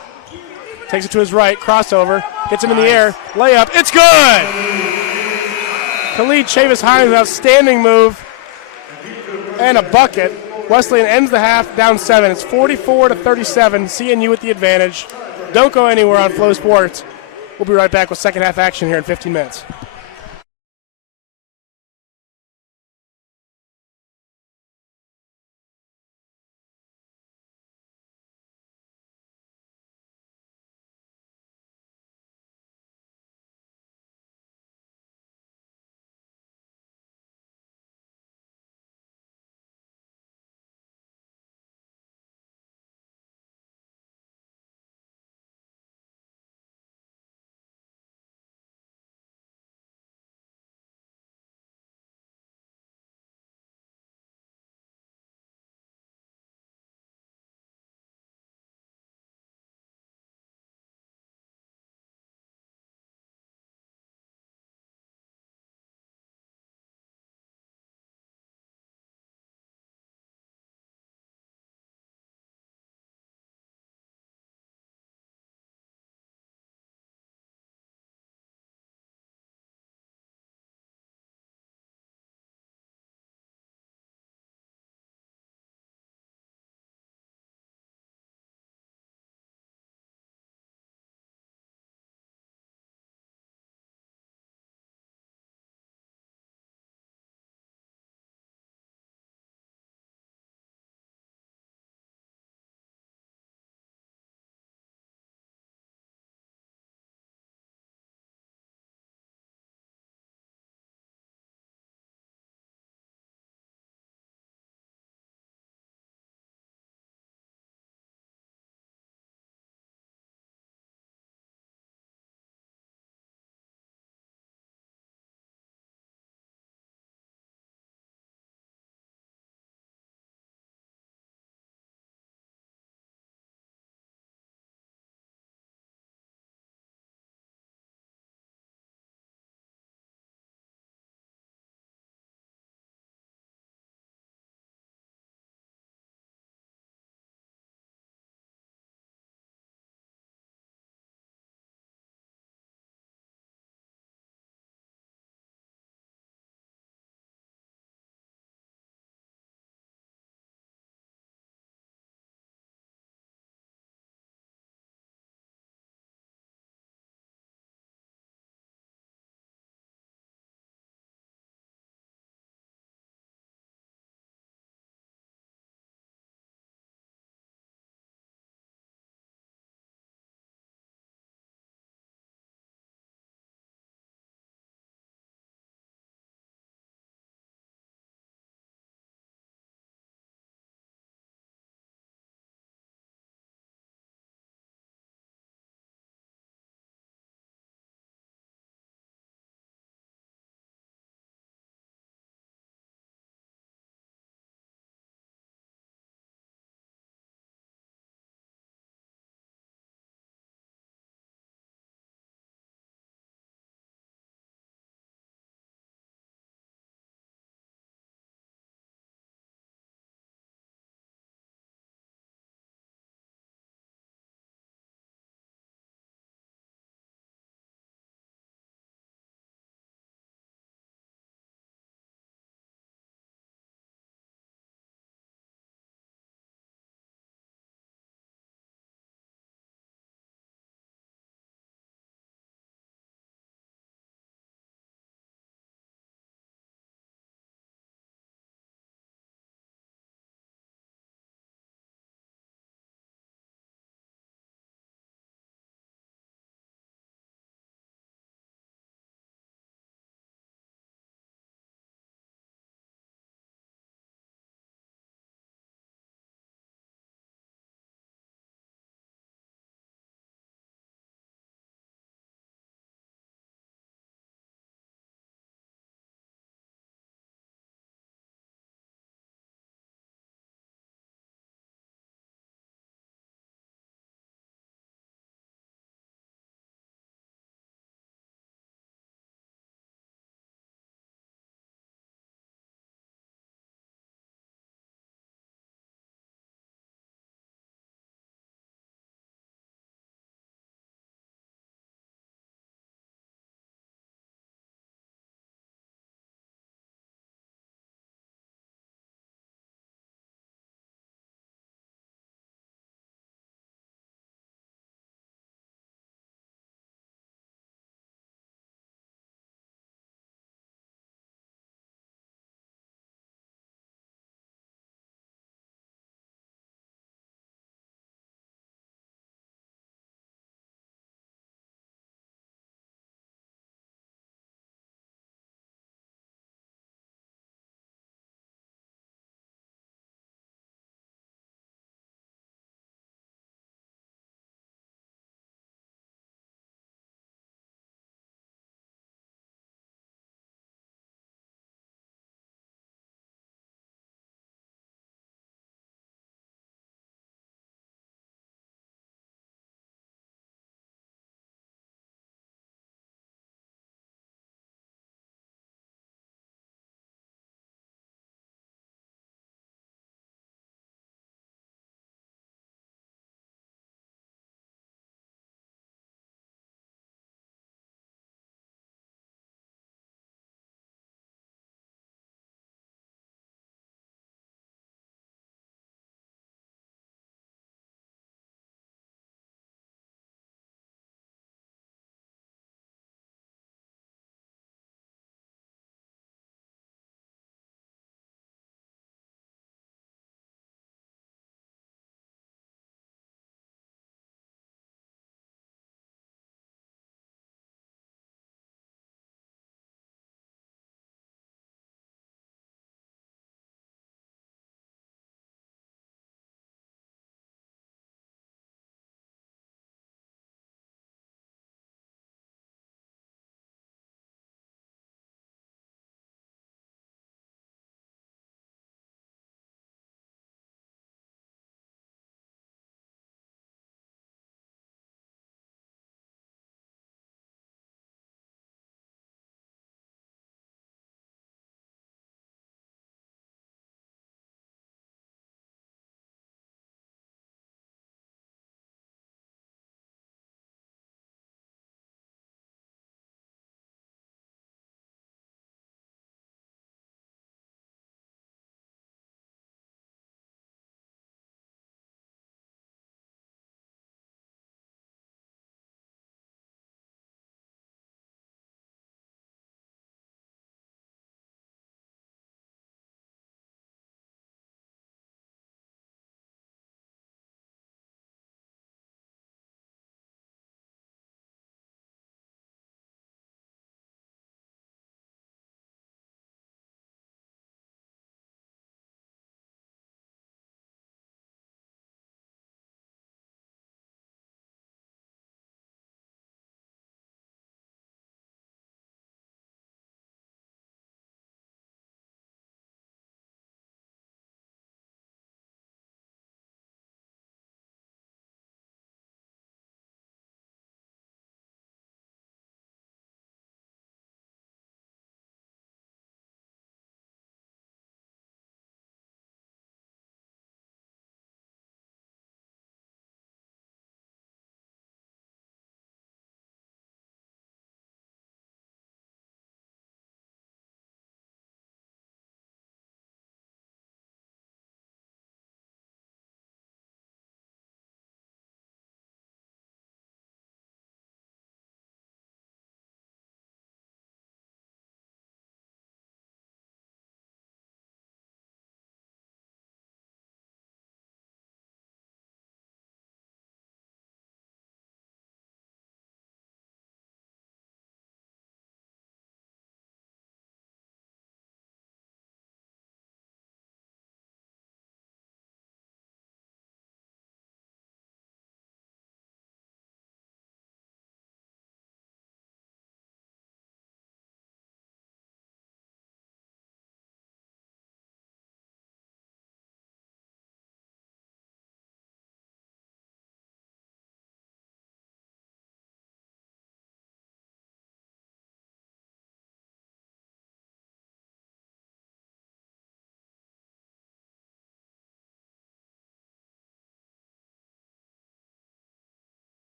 Takes it to his right, crossover, gets him in the air, layup, it's good! Khalid Chavis Hines, an outstanding move, and a bucket. Wesleyan ends the half down 7. It's 44-37, CNU with the advantage. Don't go anywhere on Flow Sports. We'll be right back with second half action here in 15 minutes.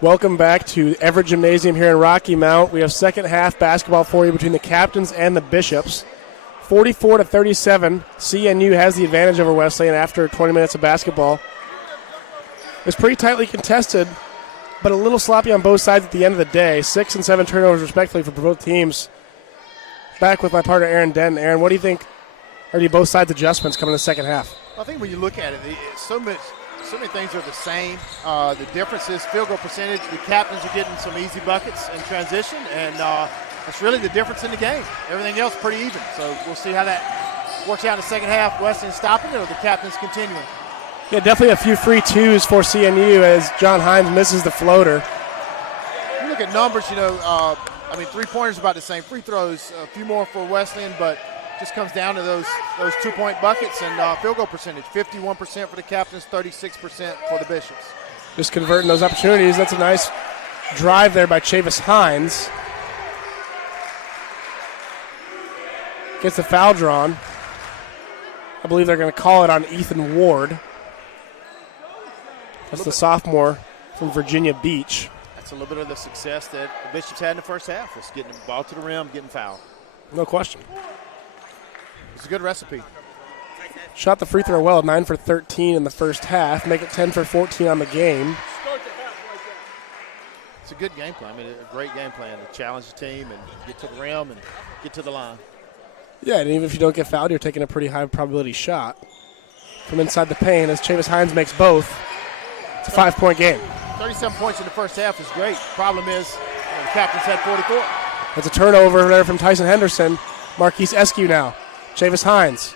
Welcome back to Everett Gymnasium here in Rocky Mount. We have second half basketball for you between the Captains and the Bishops. 44-37, CNU has the advantage over Wesleyan after 20 minutes of basketball. It was pretty tightly contested, but a little sloppy on both sides at the end of the day. 6 and 7 turnovers respectively for both teams. Back with my partner Aaron Denton. Aaron, what do you think are both sides' adjustments coming in the second half? I think when you look at it, so many things are the same. The difference is field goal percentage. The Captains are getting some easy buckets in transition, and that's really the difference in the game. Everything else pretty even. So we'll see how that works out in the second half. Wesleyan stopping it or the Captains continuing? Yeah, definitely a few free twos for CNU as John Hines misses the floater. You look at numbers, three-pointers about the same. Free throws, a few more for Wesleyan, but just comes down to those 2-point buckets and field goal percentage. 51% for the Captains, 36% for the Bishops. Just converting those opportunities. That's a nice drive there by Chavis Hines. Gets the foul drawn. I believe they're going to call it on Ethan Ward. That's the sophomore from Virginia Beach. That's a little bit of the success that the Bishops had in the first half, was getting the ball to the rim, getting fouled. No question. It's a good recipe. Shot the free throw well, 9 for 13 in the first half, make it 10 for 14 on the game. It's a good game plan. A great game plan to challenge the team and get to the rim and get to the line. Yeah, and even if you don't get fouled, you're taking a pretty high probability shot from inside the paint as Chavis Hines makes both. It's a 5-point game. 37 points in the first half is great. Problem is, the Captains had 44. That's a turnover there from Tyson Henderson. Marquise Eskew now. Chavis Hines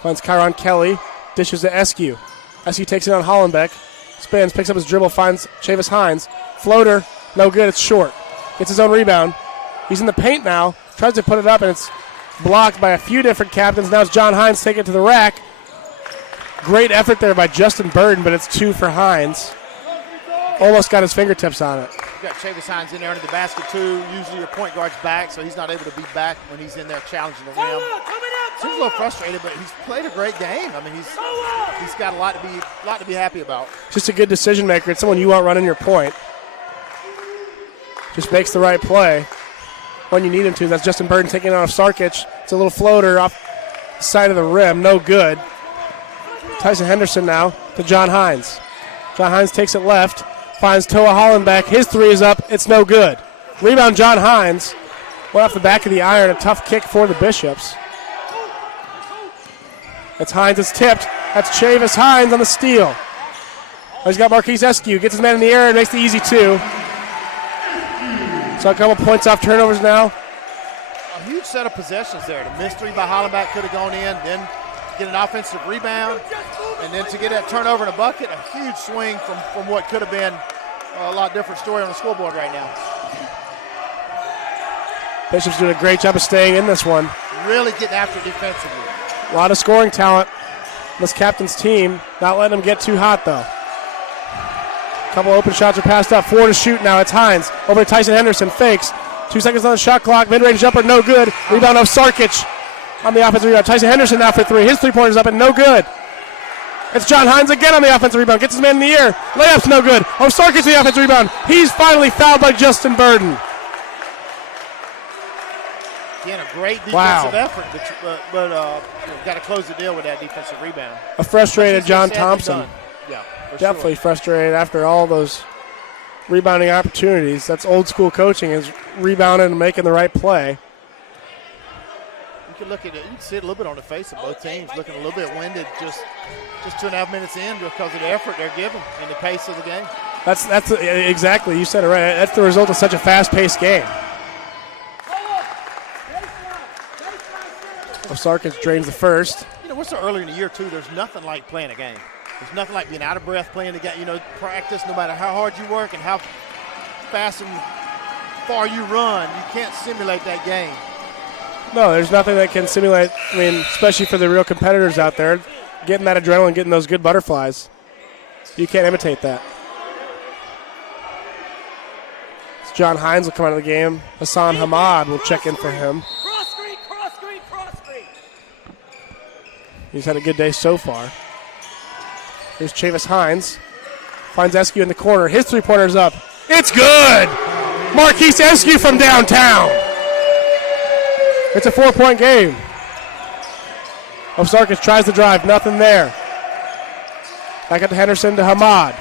finds Kyron Kelly, dishes to Eskew. Eskew takes it on Hollenbeck, spins, picks up his dribble, finds Chavis Hines. Floater, no good, it's short. Gets his own rebound. He's in the paint now, tries to put it up, and it's blocked by a few different Captains. Now it's John Hines taking it to the rack. Great effort there by Justin Burden, but it's 2 for Hines. Almost got his fingertips on it. You got Chavis Hines in there under the basket, too. Usually your point guard's back, so he's not able to be back when he's in there challenging the rim. Seems a little frustrated, but he's played a great game. He's got a lot to be happy about. Just a good decision maker. It's someone you want running your point. Just makes the right play when you need him to. That's Justin Burden taking it off Sarkic. It's a little floater off the side of the rim. No good. Tyson Henderson now to John Hines. John Hines takes it left. Finds Toa Hollenbeck. His three is up. It's no good. Rebound John Hines. Went off the back of the iron. A tough kick for the Bishops. It's Hines. It's tipped. That's Chavis Hines on the steal. He's got Marquise Eskew. Gets his man in the air and makes the easy 2. So a couple points off turnovers now. A huge set of possessions there. The missed three by Hollenbeck could have gone in. Then get an offensive rebound. And then to get that turnover and a bucket, a huge swing from what could have been a lot different story on the scoreboard right now. Bishop's doing a great job of staying in this one. Really getting after it defensively. A lot of scoring talent on this Captain's team. Not letting them get too hot, though. A couple open shots are passed up. 4 to shoot now. It's Hines. Over to Tyson Henderson. Fakes. 2 seconds on the shot clock. Mid-range jumper, no good. Rebound of Sarkic on the offensive rebound. Tyson Henderson now for 3. His three-pointer's up and no good. It's John Hines again on the offensive rebound. Gets his man in the air. Layup's no good. Oh, Sarkic the offensive rebound. He's finally fouled by Justin Burden. Again, a great defensive effort, but got to close the deal with that defensive rebound. A frustrated John Thompson. Yeah, definitely frustrated after all those rebounding opportunities. That's old school coaching, is rebounding and making the right play. You can look at it. You can see it a little bit on the face of both teams, looking a little bit winded just 2.5 minutes in because of the effort they're giving and the pace of the game. That's exactly, you said it right. That's the result of such a fast-paced game. Sarkic drains the first. We're so early in the year, too, there's nothing like playing a game. There's nothing like being out of breath playing the game. Practice, no matter how hard you work and how fast and far you run, you can't simulate that game. No, there's nothing that can simulate, especially for the real competitors out there, getting that adrenaline, getting those good butterflies. You can't imitate that. It's John Hines will come out of the game. Hassan Hamad will check in for him. Cross screen. He's had a good day so far. Here's Chavis Hines. Finds Eskew in the corner. His three-pointer's up. It's good! Marquise Eskew from downtown. It's a 4-point game. Sarkis tries to drive. Nothing there. Back up to Henderson to Hamad.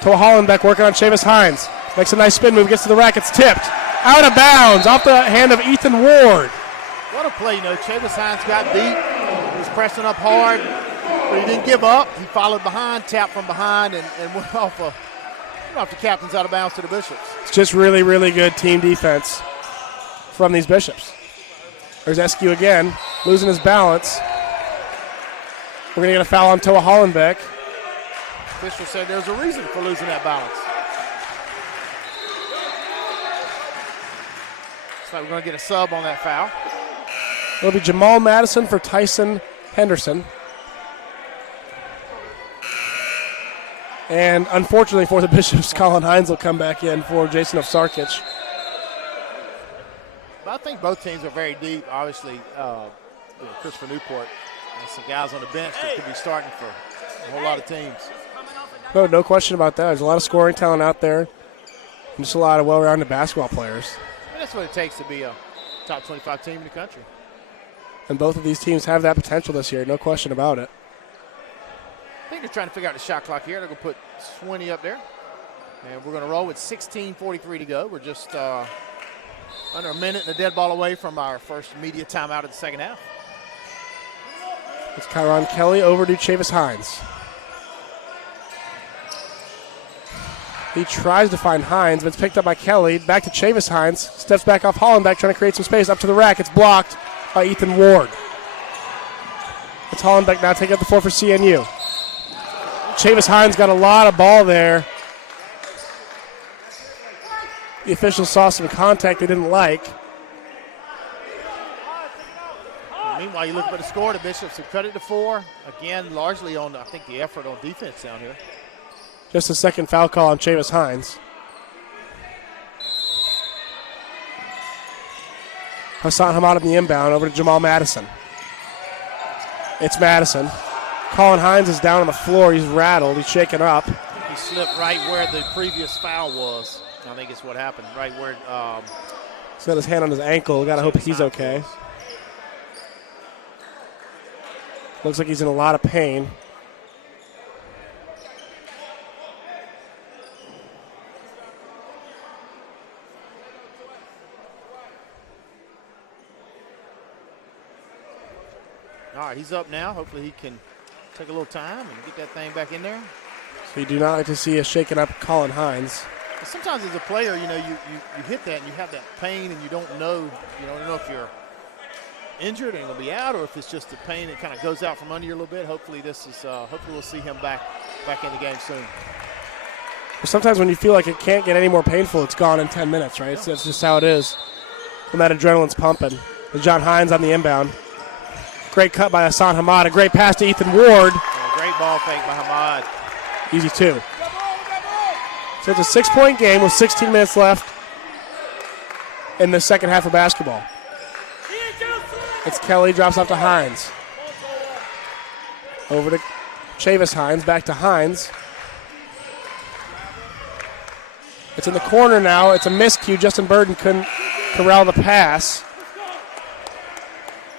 Toa Hollenbeck working on Chavis Hines. Makes a nice spin move. Gets to the rack. It's tipped. Out of bounds. Off the hand of Ethan Ward. What a play, Chavis Hines got beat. He was pressing up hard, but he didn't give up. He followed behind, tapped from behind, and went off the captain's out of bounds to the Bishops. It's just really, really good team defense from these Bishops. There's Eskew again, losing his balance. We're going to get a foul on Toa Hollenbeck. Official said there's a reason for losing that balance. Looks like we're going to get a sub on that foul. It'll be Jamal Madison for Tyson Henderson. And unfortunately for the Bishops, Colin Hines will come back in for Jason Sarkis. But I think both teams are very deep. Obviously, Christopher Newport has some guys on the bench that could be starting for a whole lot of teams. No question about that. There's a lot of scoring talent out there. And just a lot of well-rounded basketball players. I mean, that's what it takes to be a top 25 team in the country. And both of these teams have that potential this year, no question about it. I think they're trying to figure out the shot clock here. They're going to put 20 up there. And we're going to roll with 16:43 to go. We're just under a minute and a dead ball away from our first media timeout of the second half. It's Kyron Kelly over to Chavis Hines. He tries to find Hines, but it's picked up by Kelly. Back to Chavis Hines. Steps back off Hollenbeck, trying to create some space up to the rack. It's blocked by Ethan Ward. It's Hollenbeck now taking up the floor for CNU. Chavis Hines got a lot of ball there. The officials saw some contact they didn't like. Meanwhile, you look at the score, the Bishops have cut it to 4. Again, largely on, I think, the effort on defense down here. Just a second foul call on Chavis Hines. Hassan Hamad on the inbound over to Jamal Madison. It's Madison. Colin Hines is down on the floor. He's rattled. He's shaken up. He slipped right where the previous foul was. I think it's what happened, right where. He's got his hand on his ankle. Got to hope he's okay. Looks like he's in a lot of pain. All right, he's up now. Hopefully he can take a little time and get that thing back in there. So you do not like to see a shaken up Colin Hines. Sometimes as a player, you hit that and you have that pain and you don't know if you're injured and going to be out or if it's just the pain that kind of goes out from under you a little bit. Hopefully we'll see him back in the game soon. Sometimes when you feel like it can't get any more painful, it's gone in 10 minutes, right? So that's just how it is when that adrenaline's pumping. There's John Hines on the inbound. Great cut by Hassan Hamad. A great pass to Ethan Ward. Great ball fake by Hamad. Easy 2. So it's a 6-point game with 16 minutes left in the second half of basketball. It's Kelly, drops off to Hines. Over to Chavis Hines, back to Hines. It's in the corner now. It's a miscue. Justin Burden couldn't corral the pass.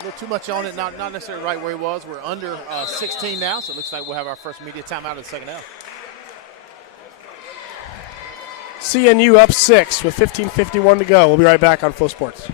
A little too much on it, not necessarily right where he was. We're under 16 now, so it looks like we'll have our first media timeout of the second half. CNU up 6 with 15:51 to go. We'll be right back on Flow Sports.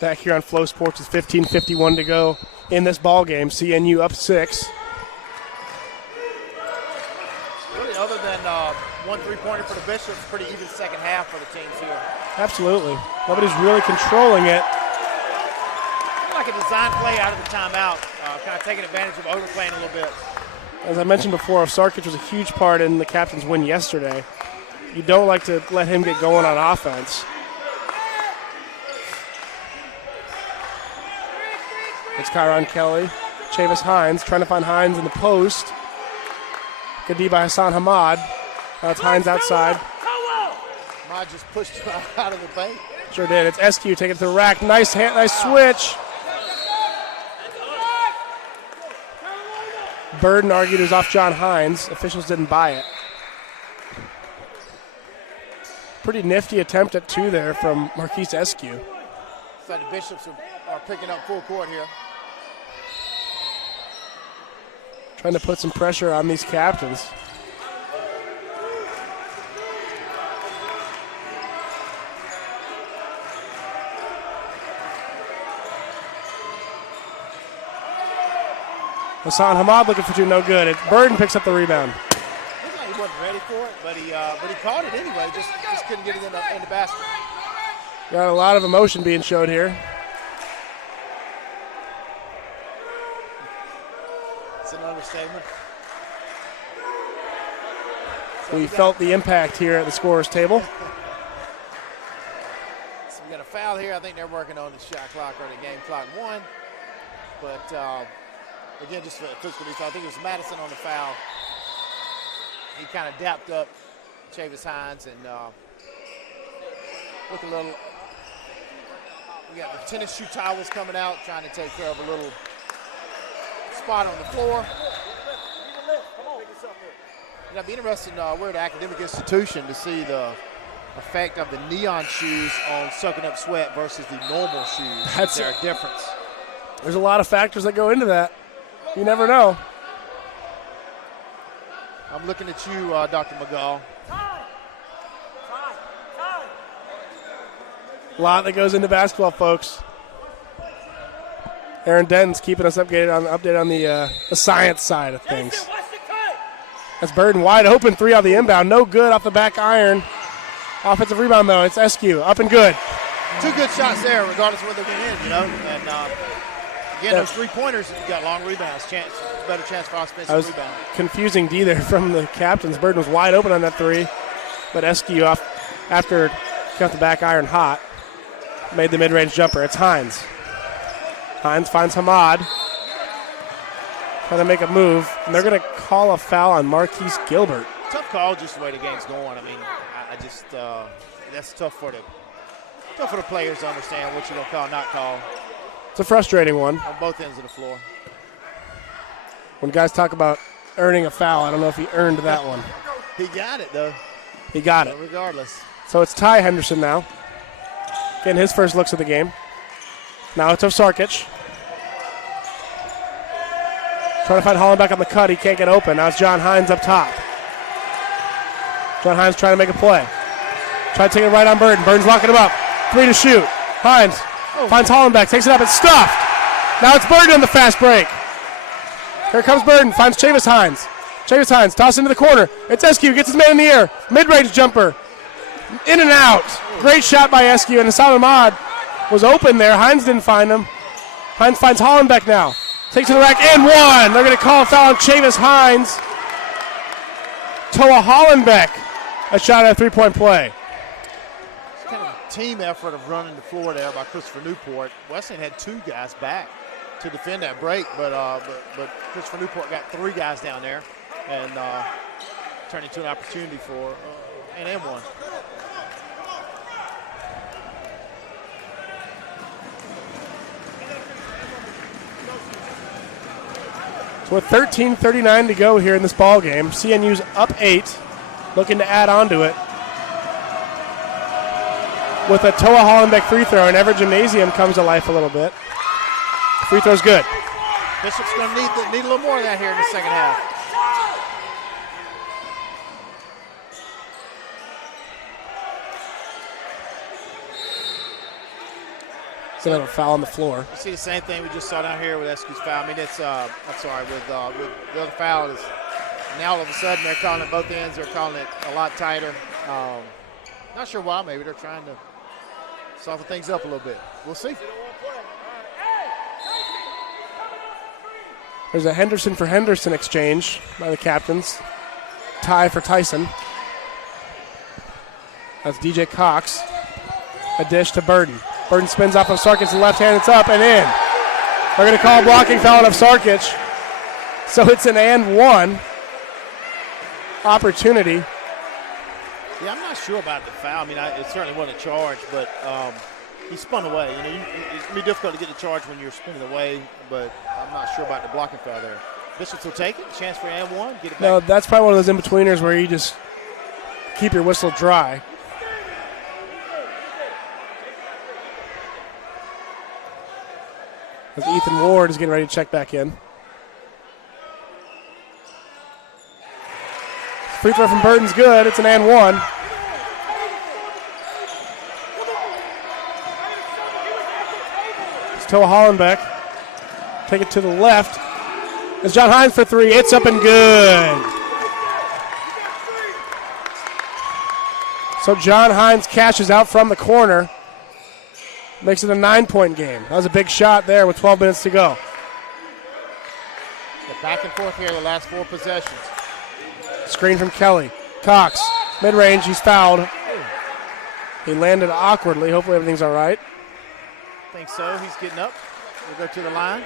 Back here on Flow Sports with 15:51 to go in this ball game. CNU up 6. Really, other than one three-pointer for the Bishops, pretty even second half for the teams here. Absolutely. Nobody's really controlling it. Like a design play out of the timeout, kind of taking advantage of overplaying a little bit. As I mentioned before, Sarkic was a huge part in the captain's win yesterday. You don't like to let him get going on offense. It's Kyron Kelly. Chavis Hines trying to find Hines in the post. Good D by Hassan Hamad. Now it's Hines outside. Hamad just pushed him out of the paint. Sure did. It's SQ taking it to the rack. Nice switch. Burden argued it was off John Hines. Officials didn't buy it. Pretty nifty attempt at 2 there from Marquise Eskew. Looks like the Bishops are picking up full court here. Trying to put some pressure on these captains. Hassan Hamad looking for 2, no good. Burden picks up the rebound. Looks like he wasn't ready for it, but he caught it anyway. Just couldn't get it in the basket. Got a lot of emotion being showed here. It's an understatement. We felt the impact here at the scorer's table. So we got a foul here. I think they're working on the shot clock or the game clock 1. But again, just for physical defense, I think it was Madison on the foul. He kind of dapped up Chavis Hines and look a little. We got the tennis shoe towels coming out, trying to take care of a little spot on the floor. It'll be interesting. We're an academic institution to see the effect of the neon shoes on soaking up sweat versus the normal shoes. That's their difference. There's a lot of factors that go into that. You never know. I'm looking at you, Dr. McGall. A lot that goes into basketball, folks. Aaron Denton's keeping us updated on the science side of things. That's Burden wide open, 3 on the inbound. No good off the back iron. Offensive rebound, though. It's SQ. Up and good. 2 good shots there, regardless of whether they went in, you know. And again, those 3-pointers, you got long rebounds. Better chance for offensive rebound. Confusing D there from the captains. Burden was wide open on that 3, but SQ off after got the back iron hot. Made the mid-range jumper. It's Hines. Hines finds Hamad. Trying to make a move, and they're going to call a foul on Marquise Gilbert. Tough call, just the way the game's going. I mean, I just that's tough for the players to understand what you're going to call, not call. It's a frustrating one. On both ends of the floor. When guys talk about earning a foul, I don't know if he earned that one. He got it, though. He got it. Regardless. So it's Ty Henderson now. Getting his first looks of the game. Now it's of Sarkic. Trying to find Hollenbeck on the cut. He can't get open. Now it's John Hines up top. John Hines trying to make a play. Trying to take it right on Burden. Burden's locking him up. 3 to shoot. Hines finds Hollenbeck. Takes it up. It's stuffed. Now it's Burden on the fast break. Here comes Burden. Finds Chavis Hines. Chavis Hines toss into the corner. It's SQ. Gets his man in the air. Mid-range jumper. In and out. Great shot by SQ. And Hassan Ahmad was open there. Hines didn't find him. Hines finds Hollenbeck now. Takes it to the rack and 1. They're going to call a foul on Chavis Hines. Toa Hollenbeck. A shot at a 3-point play. It's kind of a team effort of running the floor there by Christopher Newport. Wesleyan had 2 guys back to defend that break, but Christopher Newport got 3 guys down there and turned into an opportunity for an M1. So with 13:39 to go here in this ball game, CNU's up 8, looking to add on to it with a Toa Hollenbeck free throw, and Everett Gymnasium comes to life a little bit. Free throw's good. Bishop's going to need a little more of that here in the second half. Instead of a foul on the floor. You see the same thing we just saw down here with Eskews foul. I mean, it's I'm sorry, with the other foul is now all of a sudden they're calling it both ends. They're calling it a lot tighter. Not sure why. Maybe they're trying to soften things up a little bit. We'll see. There's a Henderson for Henderson exchange by the captains. Tie for Tyson. That's DJ Cox. A dish to Burden. Burden spins off of Sarkic to the left hand. It's up and in. They're going to call a blocking foul of Sarkic. So it's an and one opportunity. Yeah, I'm not sure about the foul. I mean, it certainly wasn't a charge, but he spun away. You know, it's going to be difficult to get the charge when you're spinning away, but I'm not sure about the blocking foul there. Bishops will take it. Chance for and one. Get it back. No, that's probably one of those in-betweeners where you just keep your whistle dry. As Ethan Ward is getting ready to check back in. Free throw from Burton's good. It's an and one. It's Toa Hollenbeck. Take it to the left. It's John Hines for three. It's up and good. So John Hines cashes out from the corner. Makes it a 9-point game. That was a big shot there with 12 minutes to go. The back and forth here the last 4 possessions. Screen from Kelly. Cox, mid-range, he's fouled. He landed awkwardly. Hopefully everything's all right. I think so. He's getting up. We'll go to the line.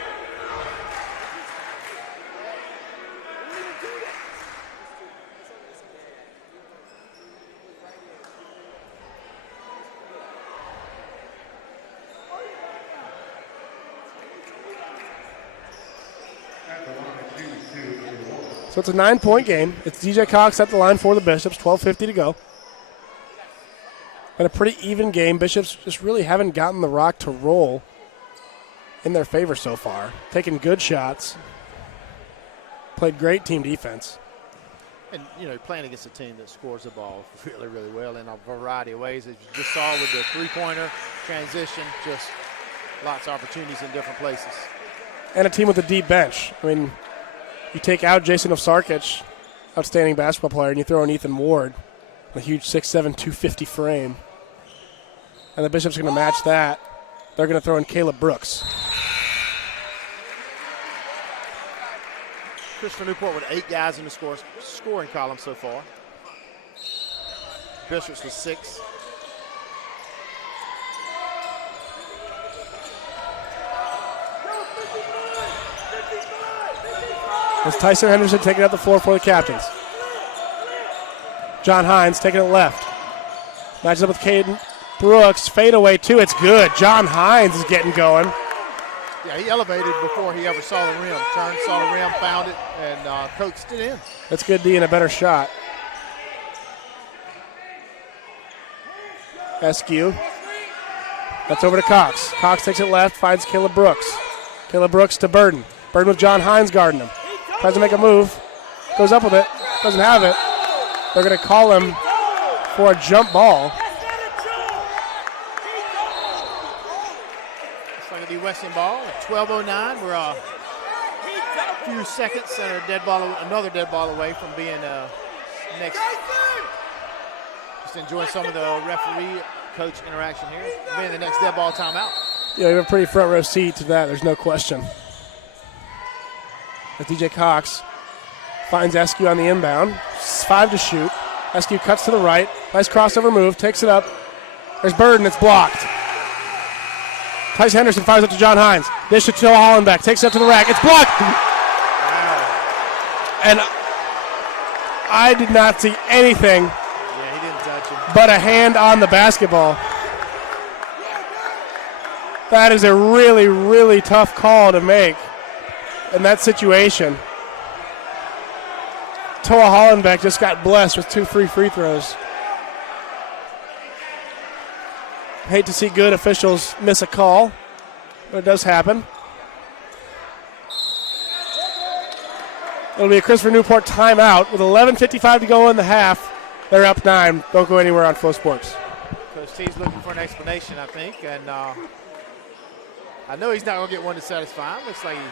So it's a 9-point game. It's DJ Cox at the line for the Bishops, 12:50 to go. And a pretty even game. Bishops just really haven't gotten the rock to roll in their favor so far. Taking good shots. Played great team defense. And, you know, playing against a team that scores the ball really, really well in a variety of ways. As you just saw with the three-pointer, transition, just lots of opportunities in different places. And a team with a deep bench. I mean, you take out Jason Sarkic, outstanding basketball player, and you throw in Ethan Ward, a huge 6'7", 250 frame. And the Bishops are going to match that. They're going to throw in Caleb Brooks. Christopher Newport with 8 guys in the scoring column so far. Bishops with 6. As Tyson Henderson taking out the floor for the captains. John Hines taking it left. Matches up with Caden Brooks. Fade away, too. It's good. John Hines is getting going. Yeah, he elevated before he ever saw the rim. Turned, saw the rim, found it, and coaxed it in. That's good D and a better shot. Eskew. That's over to Cox. Cox takes it left, finds Caleb Brooks. Caleb Brooks to Burden. Burden with John Hines guarding him. Tries to make a move. Goes up with it. Doesn't have it. They're going to call him for a jump ball. It's like a Wesleyan ball at 12:09. We're a few seconds and another dead ball away from being next. Just enjoying some of the referee coach interaction here. Being the next dead ball timeout. Yeah, you have a pretty front row seat to that. There's no question. As DJ Cox finds Eskew on the inbound. 5 to shoot. Eskew cuts to the right. Nice crossover move. Takes it up. There's Burden. It's blocked. Tyson Henderson fires up to John Hines. Dish to Toa Hollenbeck. Takes it up to the rack. It's blocked. Wow. And I did not see anything Yeah, he didn't touch him. but a hand on the basketball. That is a really, really tough call to make in that situation. Toa Hollenbeck just got blessed with 2 free throws. Hate to see good officials miss a call, but it does happen. It'll be a Christopher Newport timeout with 11:55 to go in the half. They're up 9. Don't go anywhere on Flow Sports. Coach T's looking for an explanation, I think, and I know he's not going to get one to satisfy him. Looks like he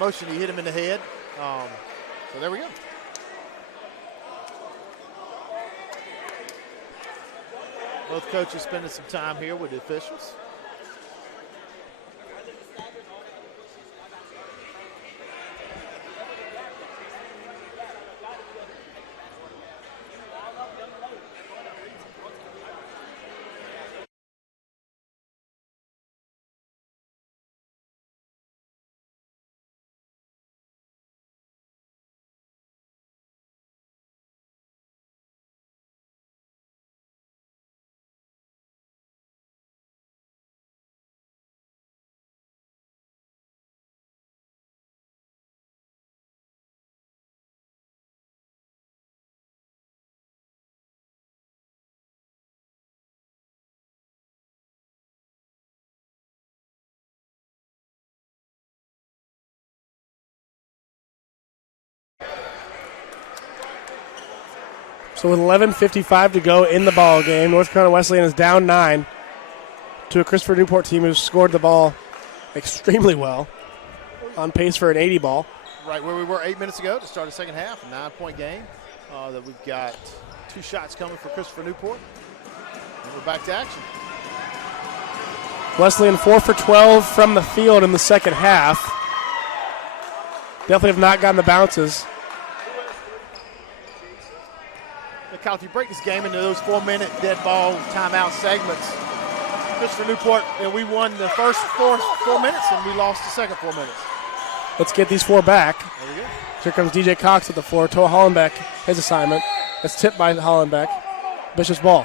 motioned, he hit him in the head. So there we go. Both coaches spending some time here with the officials. So with 11:55 to go in the ball game, North Carolina Wesleyan is down 9 to a Christopher Newport team who scored the ball extremely well, on pace for an 80 ball. Right where we were 8 minutes ago to start the second half, a 9-point game. That we've got 2 shots coming for Christopher Newport. And we're back to action. Wesleyan 4 for 12 from the field in the second half. Definitely have not gotten the bounces. Kyle, if you break this game into those 4-minute dead ball timeout segments, Christopher Newport, and we won the first four minutes and we lost the second 4 minutes. Let's get these 4 back. There we go. Here comes DJ Cox at the floor. Toa Hollenbeck, his assignment. That's tipped by Hollenbeck. Bishop's ball.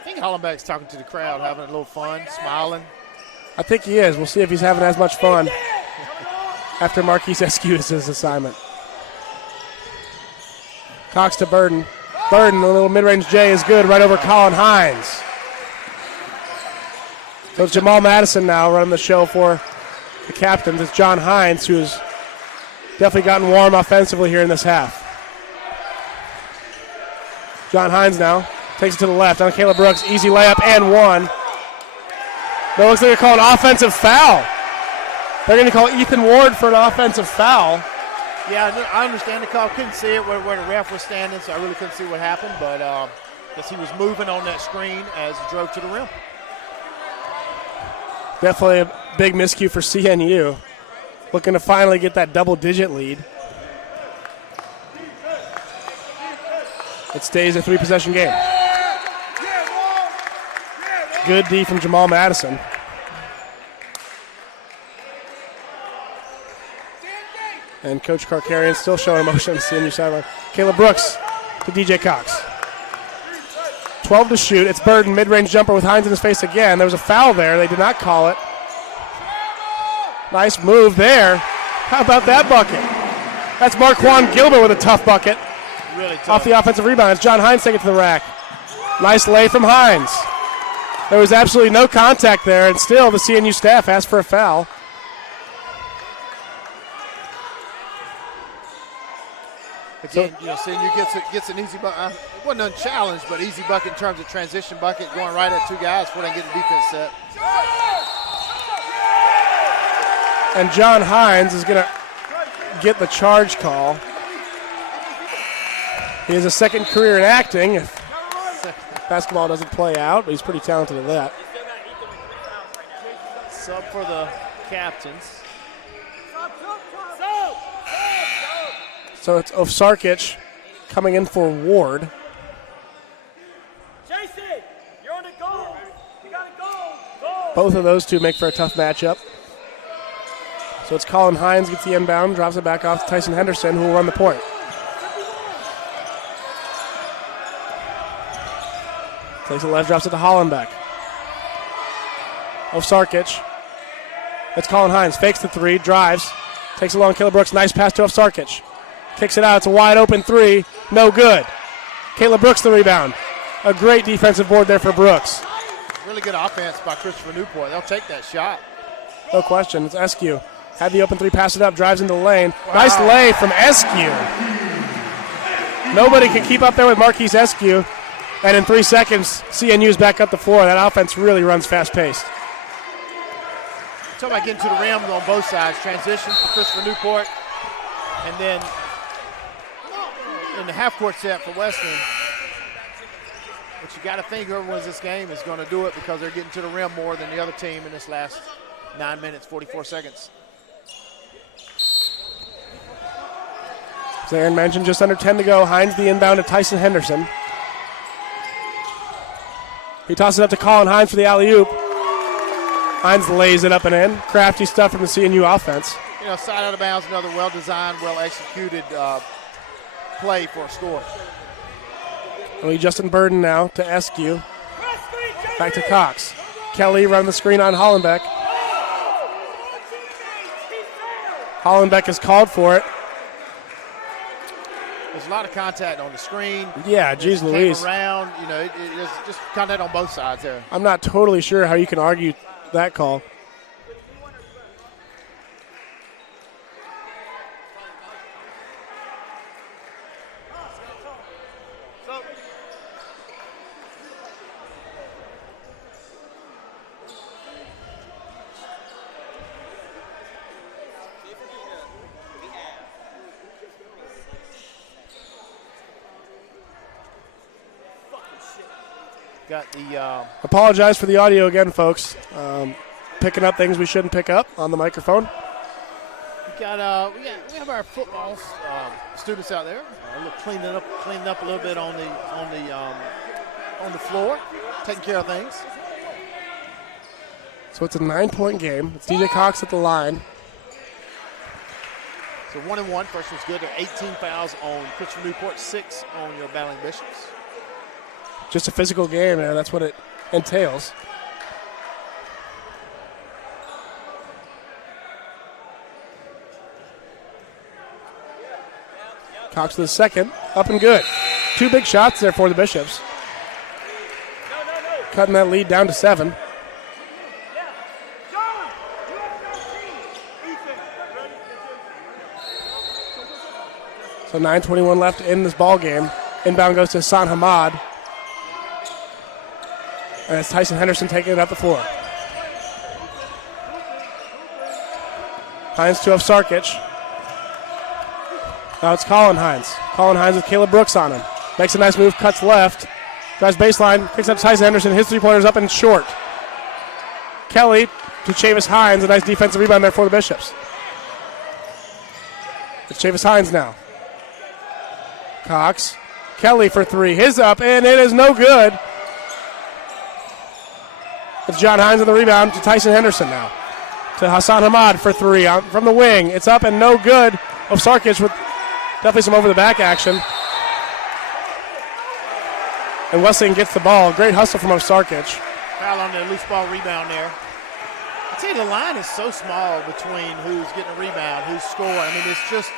I think Hollenbeck's talking to the crowd, having a little fun, smiling. I think he is. We'll see if he's having as much fun after Marquise Eskew is his assignment. Cox to Burden. Burden, the little mid-range J is good right over Colin Hines. So it's Jamal Madison now running the show for the captains. It's John Hines, who's definitely gotten warm offensively here in this half. John Hines now takes it to the left on Caleb Brooks. Easy layup and one. But it looks like they're calling an offensive foul. They're going to call Ethan Ward for an offensive foul. Yeah, I understand the call. Couldn't see it where the ref was standing, so I really couldn't see what happened. But guess he was moving on that screen as he drove to the rim. Definitely a big miscue for CNU. Looking to finally get that double-digit lead. It stays a 3-possession game. Good D from Jamal Madison. And Coach Karkarian still showing emotion on the CNU sideline. Caleb Brooks to DJ Cox. 12 to shoot. It's Burden, mid-range jumper with Hines in his face again. There was a foul there. They did not call it. Nice move there. How about that bucket? That's Marquand Gilbert with a tough bucket. Really tough. Off the offensive rebound. It's John Hines taking it to the rack. Nice lay from Hines. There was absolutely no contact there, and still the CNU staff asked for a foul. Again, CNU gets an easy bucket. It wasn't unchallenged, but easy bucket in terms of transition bucket, going right at 2 guys before they get the defense set. And John Hines is going to get the charge call. He has a second career in acting if basketball doesn't play out, but he's pretty talented at that. Sub for the captains. So it's Ovsarkic coming in for Ward. Jason, you're on the goal. You got to go. Both of those two make for a tough matchup. So it's Colin Hines gets the inbound, drops it back off to Tyson Henderson, who will run the point. Takes it left, drops it to Hollenbeck. Ovsarkic. It's Colin Hines. Fakes the 3, drives. Takes it along Caleb Brooks. Nice pass to Ovsarkic. Kicks it out. It's a wide open 3. No good. Caleb Brooks the rebound. A great defensive board there for Brooks. Really good offense by Christopher Newport. They'll take that shot. No question. It's Eskew. Had the open 3, pass it up, drives into the lane. Wow. Nice lay from Eskew. Nobody can keep up there with Marquise Eskew. And in 3 seconds, CNU's back up the floor. That offense really runs fast-paced. Talk about getting to the rim on both sides. Transition for Christopher Newport. And then in the half-court set for Wesleyan. But you got to think whoever wins this game is going to do it because they're getting to the rim more than the other team in this last 9 minutes, 44 seconds. As Aaron mentioned, just under 10 to go. Hines the inbound to Tyson Henderson. He tosses it up to Colin Hines for the alley-oop. Hines lays it up and in. Crafty stuff from the CNU offense. You know, side out of bounds, another well-designed, well-executed play for a score. Justin Burden now to Eskew. Back to Cox. Kelly running the screen on Hollenbeck. Hollenbeck is called for it. There's a lot of contact on the screen. Yeah, geez Louise. Came around, you know, it's just contact on both sides there. I'm not totally sure how you can argue that call. Got the Apologize for the audio again, folks. Picking up things we shouldn't pick up on the microphone. we have our football students out there. Cleaning up a little bit on the floor, taking care of things. So it's a 9-point game. It's DJ Cox at the line. So 1-1. First one's good. There are 18 fouls on Christopher Newport, 6 on your battling Bishops. Just a physical game, man. That's what it entails. Cox to the second. Up and good. 2 big shots there for the Bishops. Cutting that lead down to 7. So 9:21 left in this ball game. Inbound goes to Hassan Hamad. And it's Tyson Henderson taking it up the floor. Hines to Sarkic. Now it's Colin Hines. Colin Hines with Caleb Brooks on him. Makes a nice move, cuts left. Drives baseline, picks up Tyson Henderson. His three-pointer's up and short. Kelly to Chavis Hines. A nice defensive rebound there for the Bishops. It's Chavis Hines now. Cox. Kelly for 3. His up, and it is no good. It's John Hines on the rebound to Tyson Henderson now. To Hassan Hamad for 3 from the wing. It's up and no good. Sarkic with definitely some over-the-back action. And Wesleyan gets the ball. Great hustle from Sarkic. Foul on the loose ball rebound there. I tell you, the line is so small between who's getting a rebound, who's scoring. I mean, it's just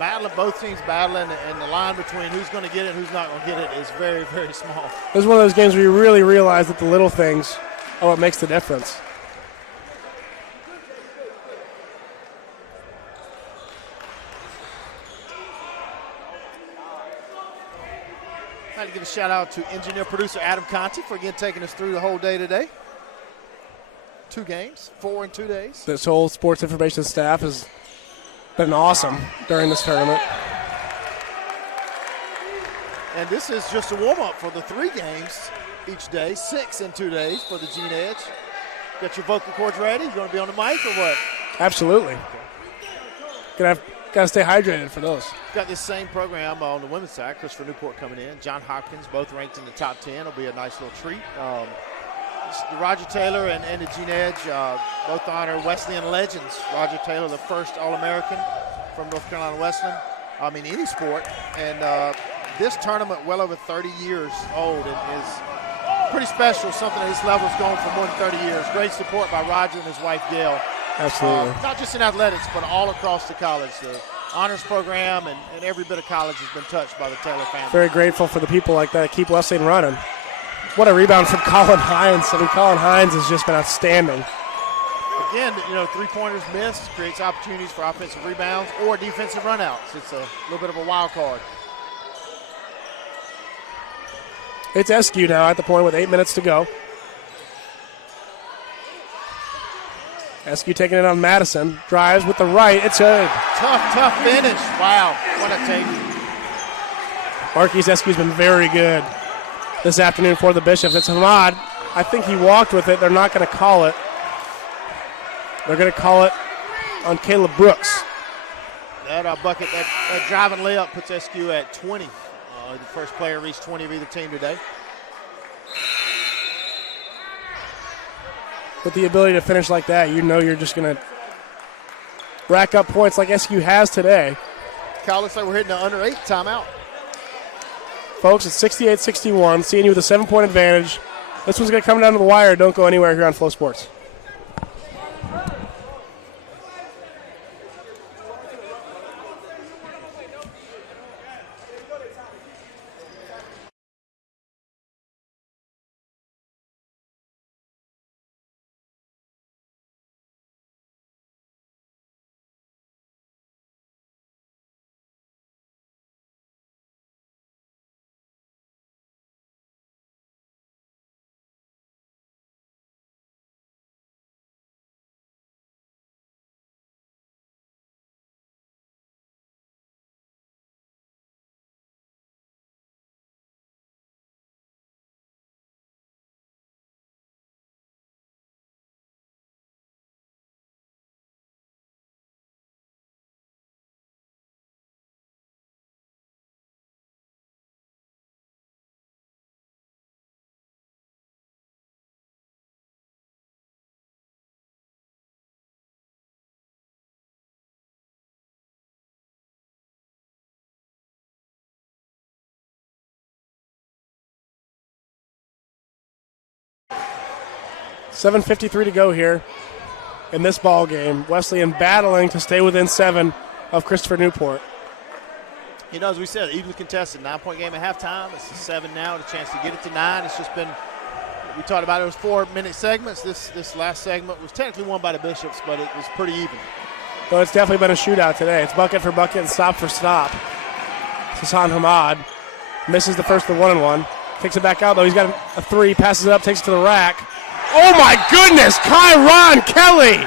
battling, both teams battling, and the line between who's going to get it and who's not going to get it is very, very small. This is one of those games where you really realize that the little things are what makes the difference. I'd like to give a shout out to engineer producer Adam Conti for again taking us through the whole day today. 2 games, 4 in 2 days. This whole sports information staff has been awesome during this tournament. And this is just a warm-up for the 3 games each day, 6 in 2 days for the Gene Edge. Got your vocal cords ready? You going to be on the mic or what? Absolutely. Got to stay hydrated for those. Got this same program on the women's side. Christopher Newport coming in. John Hopkins, both ranked in the top 10. It'll be a nice little treat. Roger Taylor and the Gene Edge both honor Wesleyan legends. Roger Taylor, the first All-American from North Carolina Wesleyan. I mean, any sport. And this tournament, well over 30 years old, is pretty special. Something at this level is going for more than 30 years. Great support by Roger and his wife, Gail. Absolutely. Not just in athletics, but all across the college. The honors program and every bit of college has been touched by the Taylor family. Very grateful for the people like that that keep Wesleyan running. What a rebound from Colin Hines. I mean, Colin Hines has just been outstanding. Again, you know, 3-pointers missed creates opportunities for offensive rebounds or defensive runouts. It's a little bit of a wild card. It's SQ now at the point with 8 minutes to go. SQ taking it on Madison. Drives with the right. It's a tough finish. Wow, what a take. Marquise SQ's been very good this afternoon for the Bishops. It's Hamad. I think he walked with it. They're not going to call it. They're going to call it on Caleb Brooks. That bucket, that driving layup puts SQ at 20. The first player reached 20 of either team today. With the ability to finish like that, you know you're just going to rack up points like SQ has today. Kyle, looks like we're hitting an under 8 timeout. Folks, it's 68-61. CNU with a 7-point advantage. This one's going to come down to the wire. Don't go anywhere here on Flow Sports. $7:53 to go here in this ball game. Wesleyan battling to stay within 7 of Christopher Newport. You know, as we said, evenly contested, 9-point game at halftime. It's a 7 now, and a chance to get it to 9. It's just been, we talked about it was 4-minute segments. This last segment was technically won by the Bishops, but it was pretty even. So it's definitely been a shootout today. It's bucket for bucket and stop for stop. Hassan Hamad misses the first of the 1-and-1. Kicks it back out, though. He's got a 3, passes it up, takes it to the rack. Oh, my goodness, Kyron Kelly.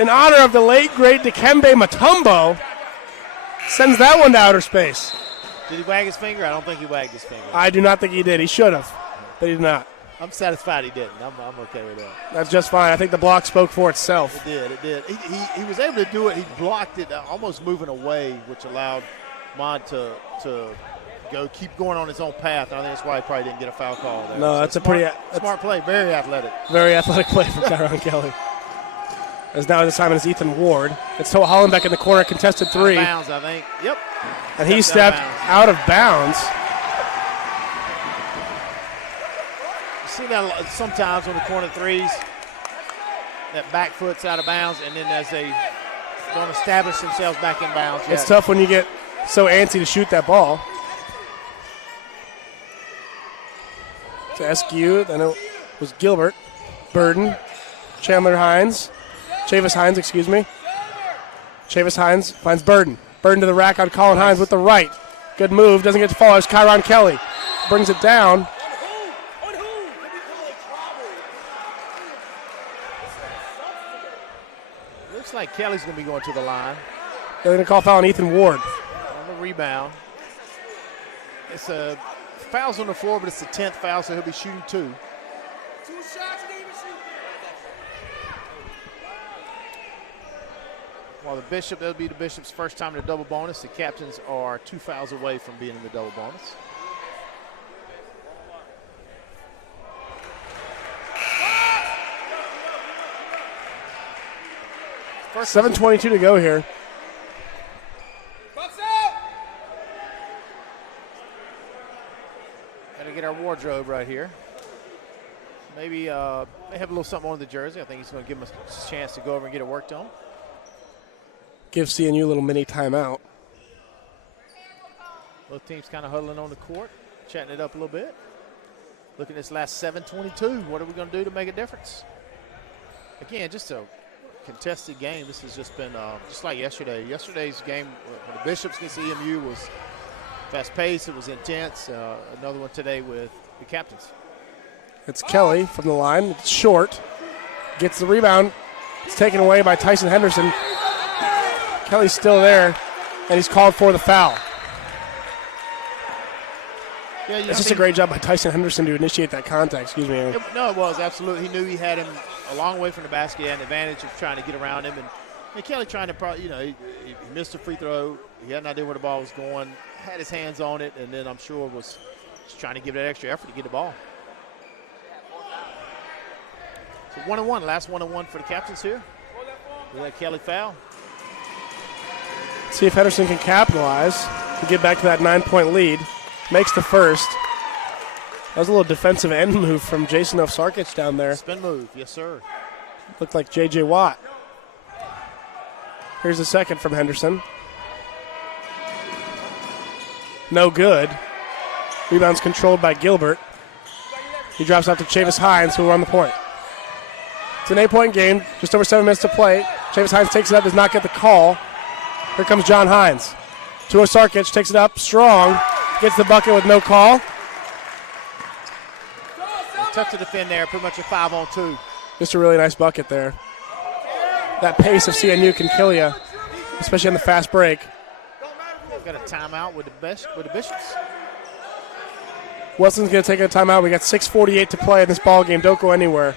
In honor of the late, great Dikembe Mutombo, sends that one to outer space. Did he wag his finger? I don't think he wagged his finger. I do not think he did. He should have, but he did not. I'm satisfied he didn't. I'm okay with that. That's just fine. I think the block spoke for itself. It did. He was able to do it. He blocked it almost moving away, which allowed Mod to keep going on his own path. And I think that's why he probably didn't get a foul call there. No, so that's a pretty smart play. Very athletic. Very athletic play from Kyron Kelly. As now his assignment is Ethan Ward. It's Toa Hollenbeck in the corner, contested 3. Out of bounds, I think. Yep. And he stepped out of bounds. You see that sometimes on the corner threes, that back foot's out of bounds, and then as they don't establish themselves back in bounds yet. It's tough when you get so antsy to shoot that ball. To SQ, then it was Gilbert, Burden, Chavis Hines, excuse me. Chavis Hines finds Burden. Burden to the rack on Colin Hines with the right. Good move, doesn't get to fall. It's Kyron Kelly. Brings it down. Looks like Kelly's going to be going to the line. They're going to call foul on Ethan Ward. On the rebound. It's a foul's on the floor, but it's the 10th foul, so he'll be shooting 2. 2 shots, David. While that'll be the Bishop's first time in a double bonus. The captains are 2 fouls away from being in the double bonus. First 7:22 to go here. Gotta get our wardrobe right here. Maybe may have a little something on the jersey. I think he's going to give him a chance to go over and get it worked on. Give CNU a little mini timeout. Both teams kind of huddling on the court, chatting it up a little bit. Look at this last 7:22. What are we going to do to make a difference? Again, just a contested game. This has just been just like yesterday. Yesterday's game for the Bishops against EMU was Fast pace, it was intense. Another one today with the captains. It's Kelly from the line. It's short. Gets the rebound. It's taken away by Tyson Henderson. Kelly's still there, and he's called for the foul. Yeah, it's just a great job by Tyson Henderson to initiate that contact. Excuse me. It was, absolutely. He knew he had him a long way from the basket. He had an advantage of trying to get around him. And Kelly trying to, he missed a free throw. He had no idea where the ball was going. Had his hands on it, and then I'm sure was just trying to give that extra effort to get the ball. So 1-1, last 1-1 for the captains here. With that Kelly foul. See if Henderson can capitalize to get back to that 9-point lead. Makes the first. That was a little defensive end move from Jason Sarkic down there. Spin move, yes, sir. Looked like J.J. Watt. Here's the second from Henderson. No good. Rebound's controlled by Gilbert. He drops off to Chavis Hines, who will run the point. It's an 8-point game, just over 7 minutes to play. Chavis Hines takes it up, does not get the call. Here comes John Hines. To Sarkic, takes it up, strong. Gets the bucket with no call. Tough to defend there, pretty much a 5-on-2. Just a really nice bucket there. That pace of CNU can kill you, especially on the fast break. Got a timeout with the Bishops. Wilson's going to take a timeout. We got 6:48 to play in this ball game. Don't go anywhere.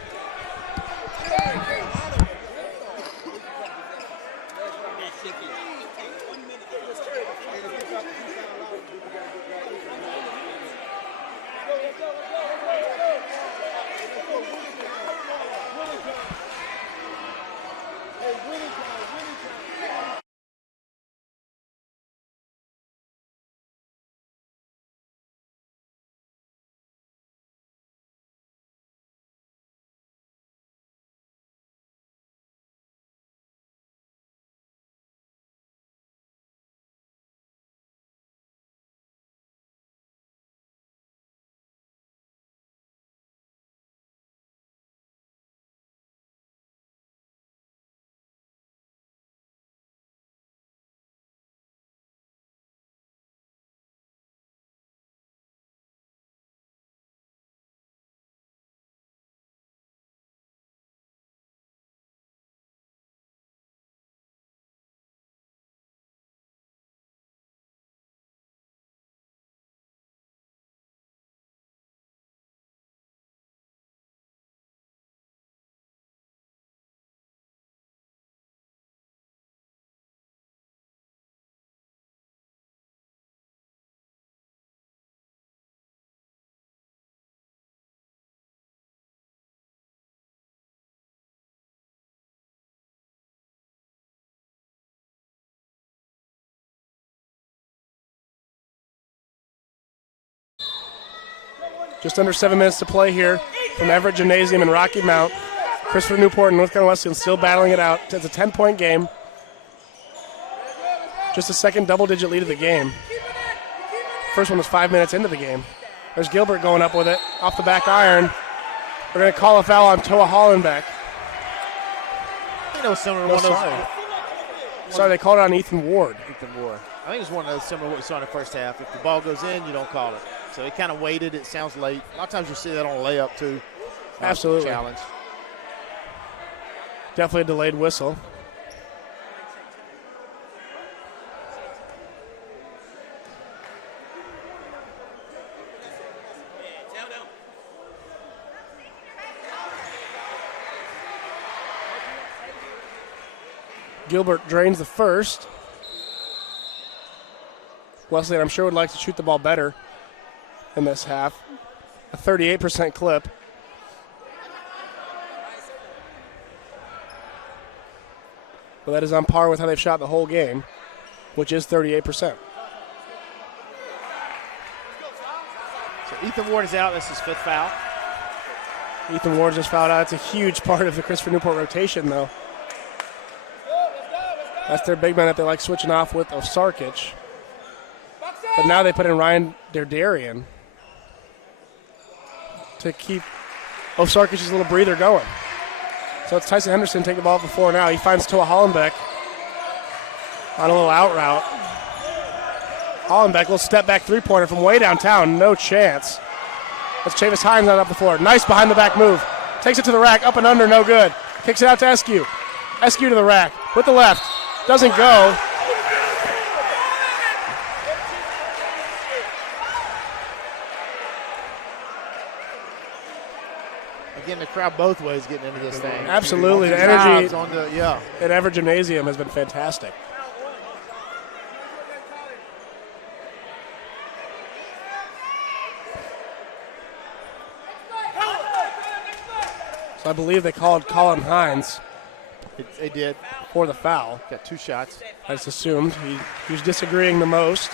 Just under 7 minutes to play here from Everett Gymnasium in Rocky Mount. Christopher Newport and North Carolina Wesleyan still battling it out. It's a 10-point game. Just a second double-digit lead of the game. First one was 5 minutes into the game. There's Gilbert going up with it. Off the back iron. We're going to call a foul on Toa Hollenbeck. I think that was similar to one of those. Sorry, they called it on Ethan Ward. I think it's one of those similar to what we saw in the first half. If the ball goes in, you don't call it. So he kind of waited. It sounds late. A lot of times you see that on a layup, too. Absolutely. Challenge. Definitely a delayed whistle. Gilbert drains the first. Wesleyan, I'm sure, would like to shoot the ball better in this half. A 38% clip. But that is on par with how they've shot the whole game, which is 38%. So Ethan Ward is out. That's his fifth foul. Ethan Ward just fouled out. It's a huge part of the Christopher Newport rotation, though. That's their big man that they like switching off with Sarkic. But now they put in Ryan Derdarian to keep Sarkic's little breather going. So it's Tyson Henderson taking the ball before now. He finds Toa Hollenbeck on a little out route. Hollenbeck will step back three-pointer from way downtown. No chance. That's Chavis Hines on up the floor. Nice behind the back move. Takes it to the rack, up and under, no good. Kicks it out to Eskew. Eskew to the rack with the left. Doesn't go. Again, the crowd both ways getting into this thing. Absolutely. The energy yeah. at Everett Gymnasium has been fantastic. So I believe they called Colin Hines They did. for the foul. Got 2 shots. I just assumed he was disagreeing the most.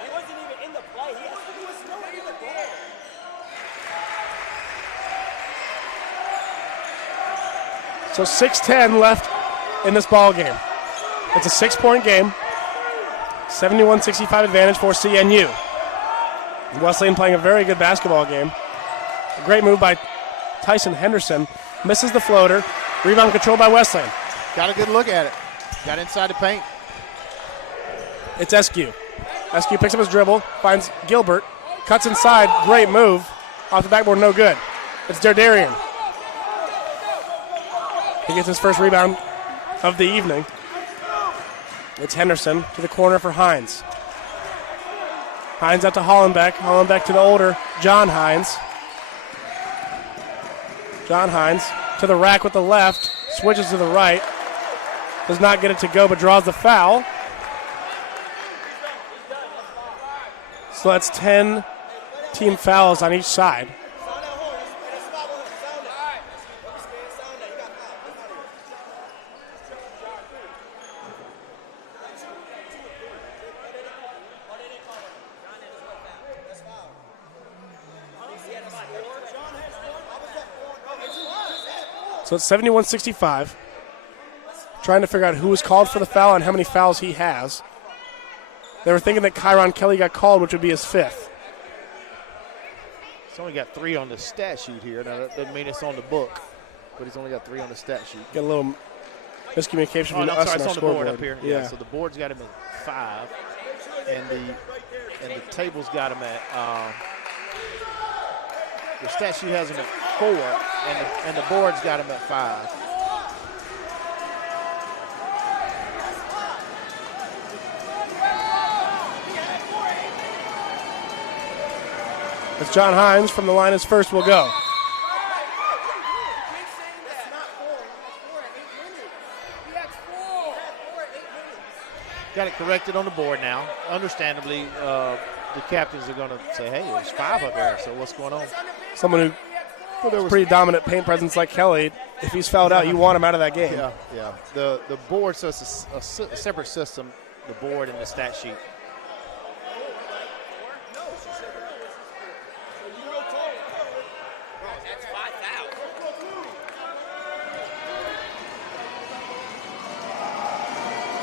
He wasn't even in the play. He was still in the ball. So 6:10 left in this ball game. It's a 6-point game. 71-65 advantage for CNU. Wesleyan playing a very good basketball game. A great move by Tyson Henderson. Misses the floater. Rebound controlled by Wesleyan. Got a good look at it. Got inside the paint. It's Eskew. Eskew picks up his dribble, finds Gilbert, cuts inside. Great move. Off the backboard, no good. It's Derdarian. He gets his first rebound of the evening. It's Henderson to the corner for Hines. Hines out to Hollenbeck. Hollenbeck to the older John Hines. John Hines to the rack with the left. Switches to the right. Does not get it to go, but draws the foul. So that's 10 team fouls on each side. So it's 71-65. Trying to figure out who was called for the foul and how many fouls he has. They were thinking that Kyron Kelly got called, which would be his 5th. He's only got 3 on the stat sheet here. Now, that doesn't mean it's on the book, but he's only got 3 on the stat sheet. Get a little miscommunication Oh, between no, us sorry, and it's our on the board scoreboard. up here. Yeah, so the board's got him at 5, and the table's got him at the stat sheet has him at 4, and the board's got him at 5. As John Hines from the line is first will go. Got it corrected on the board now. Understandably, the captains are going to say, hey, there's 5 up there, so what's going on? Someone who has pretty dominant paint presence like Kelly, if he's fouled out, you want him out of that game. Yeah. The board says a separate system, the board and the stat sheet.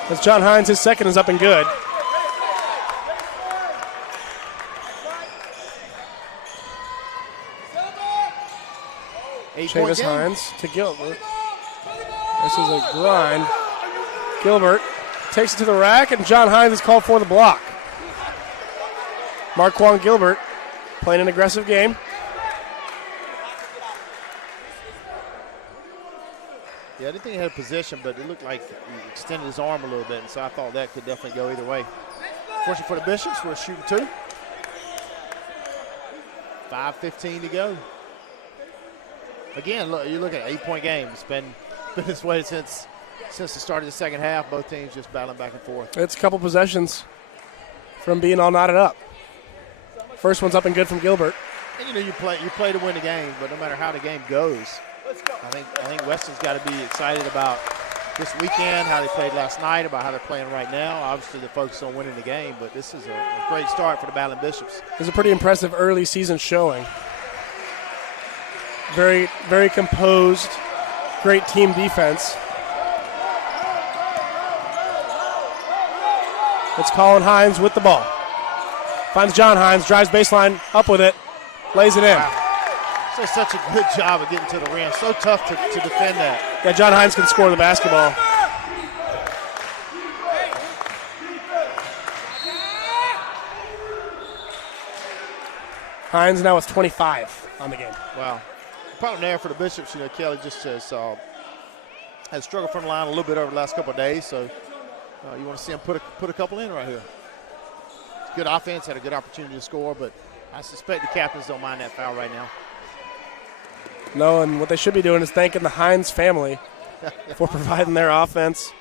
That's John Hines. His second is up and good. Chavis Hines to Gilbert. This is a grind. Gilbert takes it to the rack, and John Hines is called for the block. Marquand Gilbert playing an aggressive game. Yeah, I didn't think he had a position, but it looked like he extended his arm a little bit, and so I thought that could definitely go either way. Fortunate for the Bishops, we're shooting 2. 5:15 to go. Again, look, you look at an 8-point game. It's been this way since the start of the second half. Both teams just battling back and forth. It's a couple possessions from being all knotted up. First one's up and good from Gilbert. And you play to win the game, but no matter how the game goes, I think Weston's got to be excited about this weekend, how they played last night, about how they're playing right now. Obviously, they're focused on winning the game, but this is a great start for the Battling Bishops. It was a pretty impressive early season showing. Very, very composed, great team defense. It's Colin Hines with the ball. Finds John Hines, drives baseline, up with it, lays it in. So such a good job of getting to the rim. So tough to defend that. Yeah, John Hines can score the basketball. Hines now with 25 on the game. Wow. The problem there for the Bishops, Kelly just has struggled from the line a little bit over the last couple of days, so you want to see him put a couple in right here. It's good offense, had a good opportunity to score, but I suspect the captains don't mind that foul right now. No, and what they should be doing is thanking the Hines family for providing their offense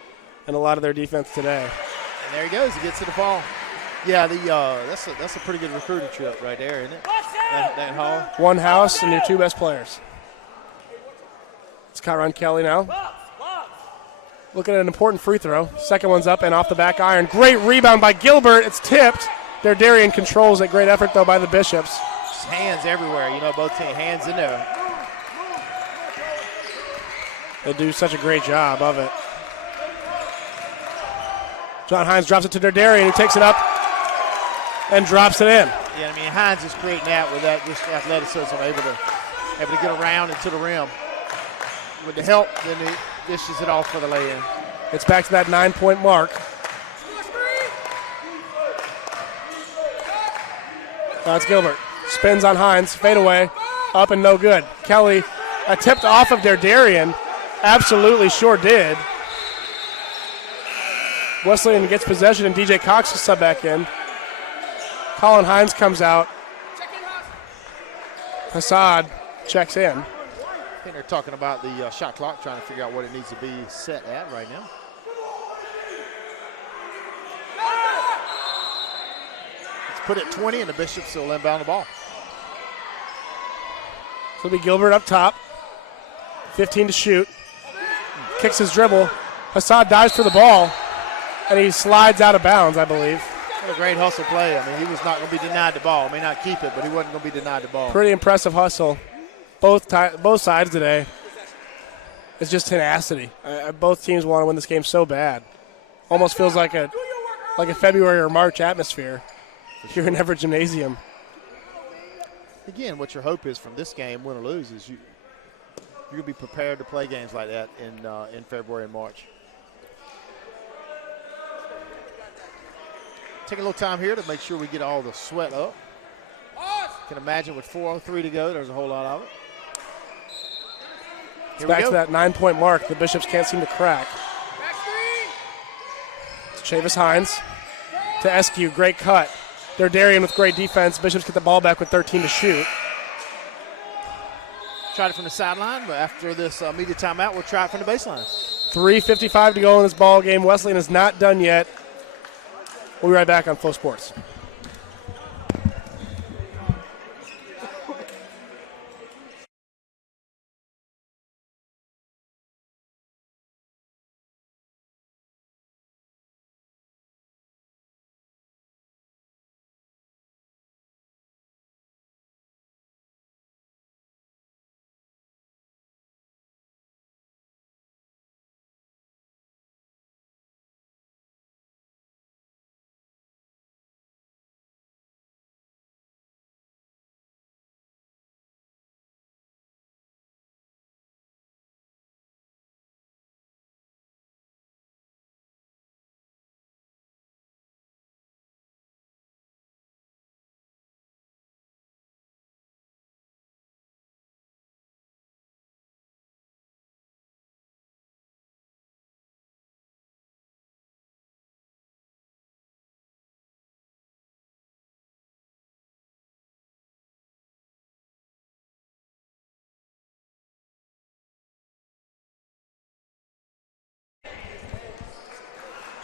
and a lot of their defense today. And there he goes. He gets to the ball. Yeah, that's a pretty good recruiting trip right there, isn't it? That Hall. One house and your two best players. It's Kyron Kelly now. Looking at an important free throw. Second one's up and off the back iron. Great rebound by Gilbert. It's tipped. Darian controls it. Great effort, though, by the Bishops. Just hands everywhere. Both teams. Hands in there. They do such a great job of it. John Hines drops it to Darian, who takes it up and drops it in. Yeah, Hines is creating that with that just athleticism, able to get around into the rim. With the help, then he dishes it off for the lay-in. It's back to that 9-point mark. Now it's Gilbert. Spins on Hines, fade away, up and no good. Kelly, a tipped off of Darian. Absolutely sure did. Wesleyan gets possession and DJ Cox is sub back in. Colin Hines comes out. Hassad checks in. I think they're talking about the shot clock, trying to figure out what it needs to be set at right now. It's put at 20 and the Bishops will inbound the ball. So it'll be Gilbert up top. 15 to shoot. Kicks his dribble. Hassad dives for the ball, and he slides out of bounds, I believe. What a great hustle play. He was not going to be denied the ball. May not keep it, but he wasn't going to be denied the ball. Pretty impressive hustle. Both sides today. It's just tenacity. Both teams want to win this game so bad. Almost feels like a February or March atmosphere here in Everett Gymnasium. Again, what your hope is from this game, win or lose, is you'll be prepared to play games like that in February and March. Take a little time here to make sure we get all the sweat up. Can imagine with 4:03 to go, there's a whole lot of it. It's back to that 9-point mark. The Bishops can't seem to crack. It's Chavis Hines to Eskew. Great cut. Darian with great defense. Bishops get the ball back with 13 to shoot. Tried it from the sideline, but after this media timeout, we'll try it from the baseline. 3:55 to go in this ball game. Wesleyan is not done yet. We'll be right back on Flow Sports.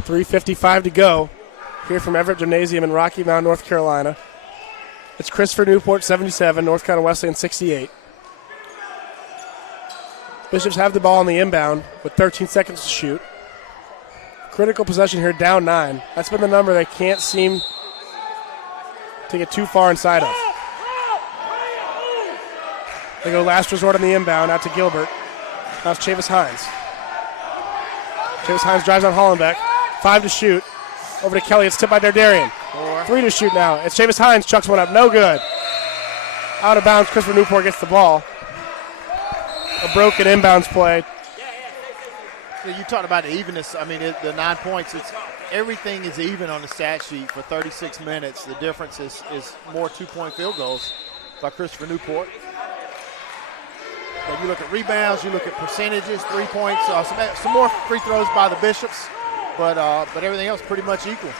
.355 to go here from Everett Gymnasium in Rocky Mount, North Carolina. It's Christopher Newport, 77, North Carolina Wesleyan, 68. Bishops have the ball on the inbound with 13 seconds to shoot. Critical possession here, down 9. That's been the number they can't seem to get too far inside of. They go last resort on the inbound, out to Gilbert. Now it's Chavis Hines. Chavis Hines drives on Hollenbeck. 5 to shoot. Over to Kelly. It's tipped by Darian. 3 to shoot now. It's Chavis Hines. Chucks one up. No good. Out of bounds, Christopher Newport gets the ball. A broken inbounds play. You talked about the evenness. I mean, the 9 points, everything is even on the stat sheet for 36 minutes. The difference is more 2-point field goals by Christopher Newport. But you look at rebounds, you look at percentages, 3 points, some more free throws by the Bishops, but everything else pretty much equal.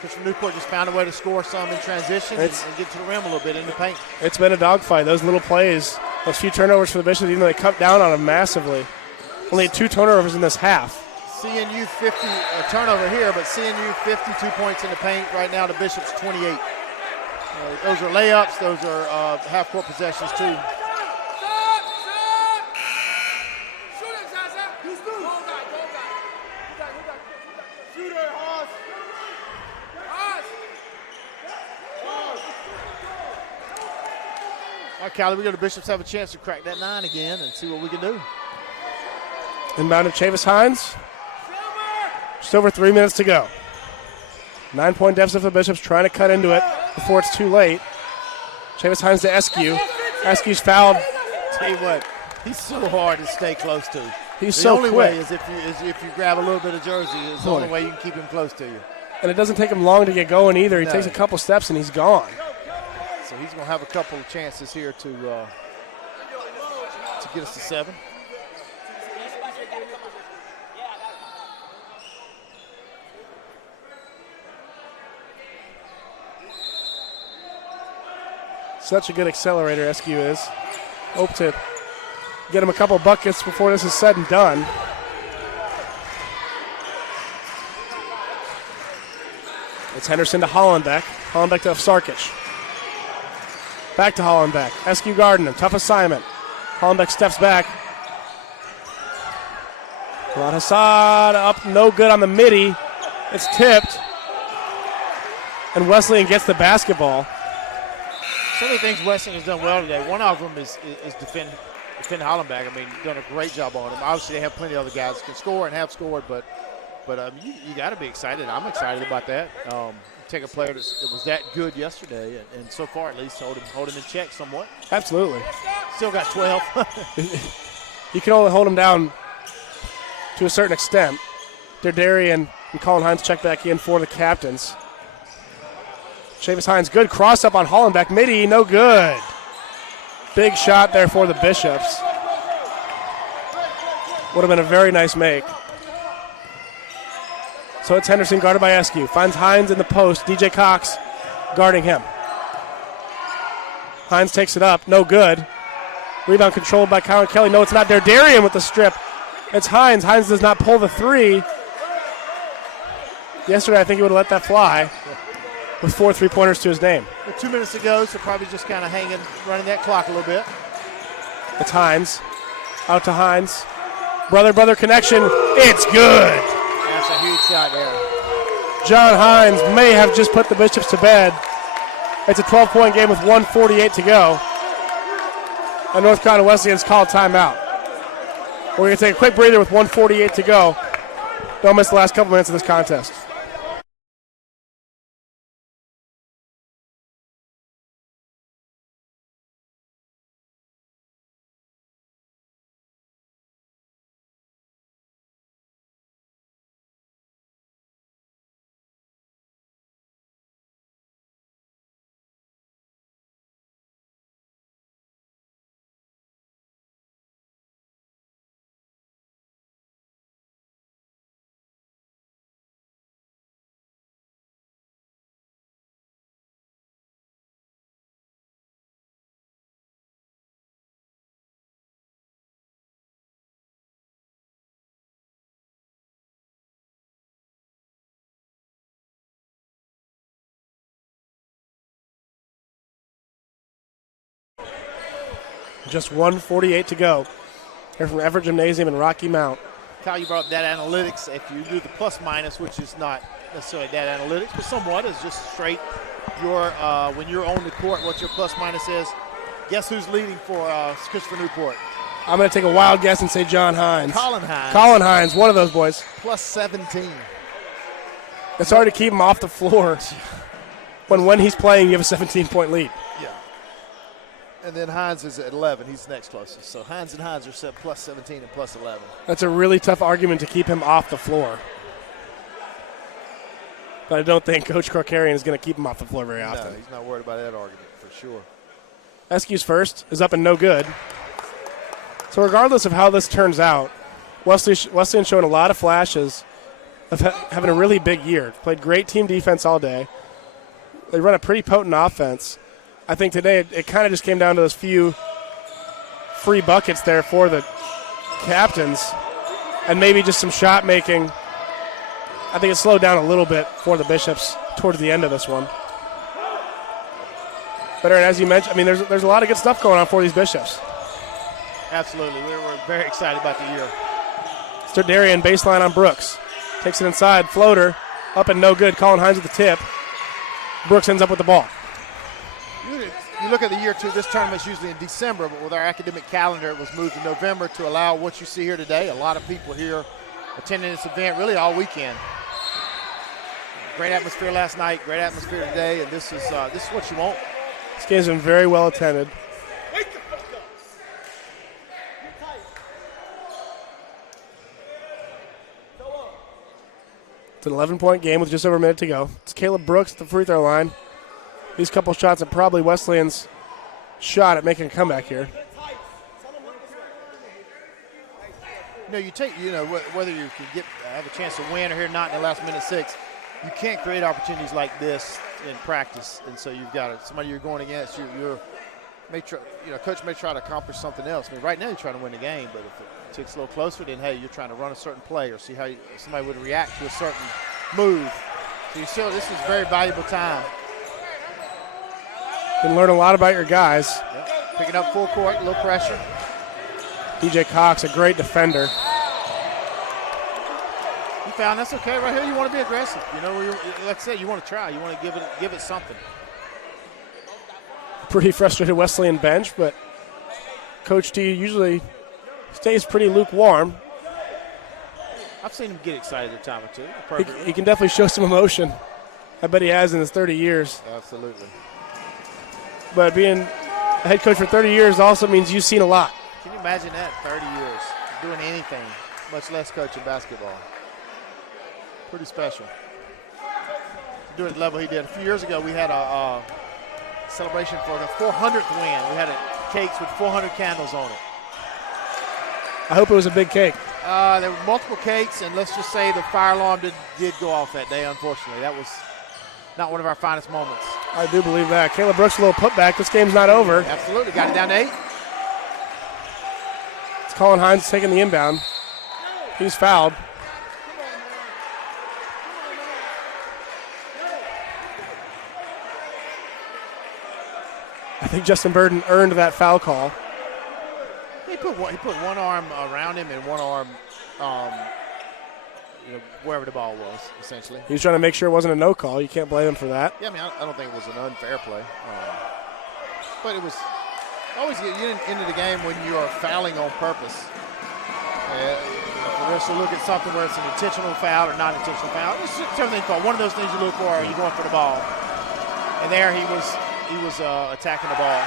Christopher Newport just found a way to score some in transition and get to the rim a little bit in the paint. It's been a dogfight. Those little plays, those few turnovers for the Bishops, even though they cut down on them massively. Only 2 turnovers in this half. CNU 50 turnover here, but CNU 52 points in the paint. Right now the Bishops 28. Those are layups. Those are half-court possessions too. All right, Callie, we got the Bishops have a chance to crack that 9 again and see what we can do. Inbound to Chavis Hines. Just over 3 minutes to go. 9-point deficit for the Bishops, trying to cut into it before it's too late. Chavis Hines to Eskew. Eskew's fouled. Tell you what, he's so hard to stay close to. He's so quick. The only way is if you grab a little bit of jersey. It's the only way you can keep him close to you. And it doesn't take him long to get going either. He takes a couple steps and he's gone. So he's going to have a couple of chances here to get us to 7. Such a good accelerator, Eskew is. Hope to get him a couple buckets before this is said and done. It's Henderson to Hollenbeck. Hollenbeck to Sarkic. Back to Hollenbeck. Eskew guarding him. Tough assignment. Hollenbeck steps back. Rod Hassad up, no good on the midi. It's tipped. And Wesleyan gets the basketball. So many things Wesleyan has done well today. One of them is defend Hollenbeck. I mean, done a great job on him. Obviously, they have plenty of other guys that can score and have scored, but you got to be excited. I'm excited about that. Take a player that was that good yesterday, and so far at least hold him in check somewhat. Absolutely. Still got 12. You can only hold him down to a certain extent. Derdarian and Colin Hines check back in for the captains. Chavis Hines, good cross up on Hollenbeck. Midi, no good. Big shot there for the Bishops. Would have been a very nice make. So it's Henderson guarded by Eskew. Finds Hines in the post. DJ Cox guarding him. Hines takes it up. No good. Rebound controlled by Colin Kelly. No, it's not Derdarian with the strip. It's Hines. Hines does not pull the 3. Yesterday, I think he would have let that fly with 4 3-pointers to his name. 2 minutes to go, so probably just kind of running that clock a little bit. It's Hines. Out to Hines. Brother connection. It's good. That's a huge shot there. John Hines may have just put the Bishops to bed. It's a 12-point game with 1:48 to go. And North Carolina Wesleyan's called timeout. We're going to take a quick breather with 1:48 to go. Don't miss the last couple minutes of this contest. Just 1:48 to go. Here from Everett Gymnasium in Rocky Mount. Kyle, you brought up data analytics. If you do the plus minus, which is not necessarily data analytics, but somewhat is just straight your when you're on the court, what your plus minus is. Guess who's leading for Christopher Newport? I'm going to take a wild guess and say John Hines. Colin Hines. Colin Hines, one of those boys. Plus 17. It's hard to keep him off the floor when he's playing, you have a 17-point lead. Yeah. And then Hines is at 11. He's next closest. So Hines and Hines are set plus 17 and plus 11. That's a really tough argument to keep him off the floor. But I don't think Coach Corkarian is going to keep him off the floor very often. No, he's not worried about that argument for sure. Eskew's first is up and no good. So regardless of how this turns out, Wesleyan showing a lot of flashes of having a really big year. Played great team defense all day. They run a pretty potent offense. I think today it kind of just came down to those few free buckets there for the captains and maybe just some shot making. I think it slowed down a little bit for the Bishops towards the end of this one. But Aaron, as you mentioned, I mean, there's a lot of good stuff going on for these Bishops. Absolutely. We're very excited about the year. Sterdarian baseline on Brooks. Takes it inside. Floater. Up and no good. Colin Hines with the tip. Brooks ends up with the ball. You look at the year, too. This tournament's usually in December, but with our academic calendar, it was moved to November to allow what you see here today. A lot of people here attending this event really all weekend. Great atmosphere last night. Great atmosphere today, and this is what you want. This game's been very well attended. It's an 11-point game with just over a minute to go. It's Caleb Brooks at the free throw line. These couple shots are probably Wesleyan's shot at making a comeback here. Whether you can have a chance to win or here not in the last minute 6, you can't create opportunities like this in practice, and so you've got somebody you're going against. Coach may try to accomplish something else. I mean, right now you're trying to win the game, but if it takes a little closer, then hey, you're trying to run a certain play or see how somebody would react to a certain move. So this is very valuable time. You can learn a lot about your guys. Yep. Picking up full court, a little pressure. DJ Cox, a great defender. You found that's okay right here. You want to be aggressive. Like I said, you want to try. You want to give it something. Pretty frustrated Wesleyan bench, but Coach T usually stays pretty lukewarm. I've seen him get excited a time or two. He can definitely show some emotion. I bet he has in his 30 years. Absolutely. But being a head coach for 30 years also means you've seen a lot. Can you imagine that? 30 years doing anything, much less coaching basketball. Pretty special. Doing the level he did. A few years ago, we had a celebration for the 400th win. We had cakes with 400 candles on it. I hope it was a big cake. There were multiple cakes, and let's just say the fire alarm did go off that day, unfortunately. That was not one of our finest moments. I do believe that. Caleb Brooks, a little putback. This game's not over. Absolutely. Got it down to 8. It's Colin Hines taking the inbound. He's fouled. I think Justin Burden earned that foul call. He put one arm around him and one arm, wherever the ball was, essentially. He was trying to make sure it wasn't a no call. You can't blame him for that. Yeah, I mean, I don't think it was an unfair play. But it was always get into the game when you are fouling on purpose. For us to look at something where it's an intentional foul or not intentional foul, it's something called. One of those things you look for, are you going for the ball? And there he was attacking the ball.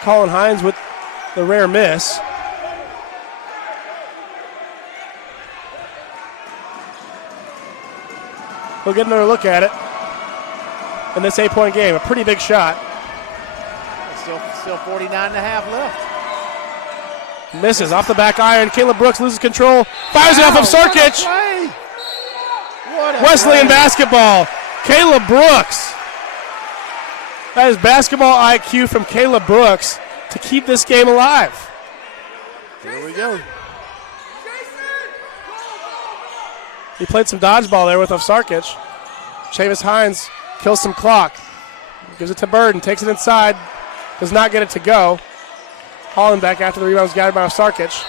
Colin Hines with the rare miss. We'll get another look at it in this 8-point game. A pretty big shot. Still 49 and a half left. Misses off the back iron. Caleb Brooks loses control. Fires it off of Sarkic. Wesleyan basketball. Caleb Brooks. That is basketball IQ from Caleb Brooks to keep this game alive. Here we go. He played some dodgeball there with Sarkic. Chavis Hines kills some clock. Gives it to Burden. Takes it inside. Does not get it to go. Hollenbeck after the rebound was gathered by Sarkic.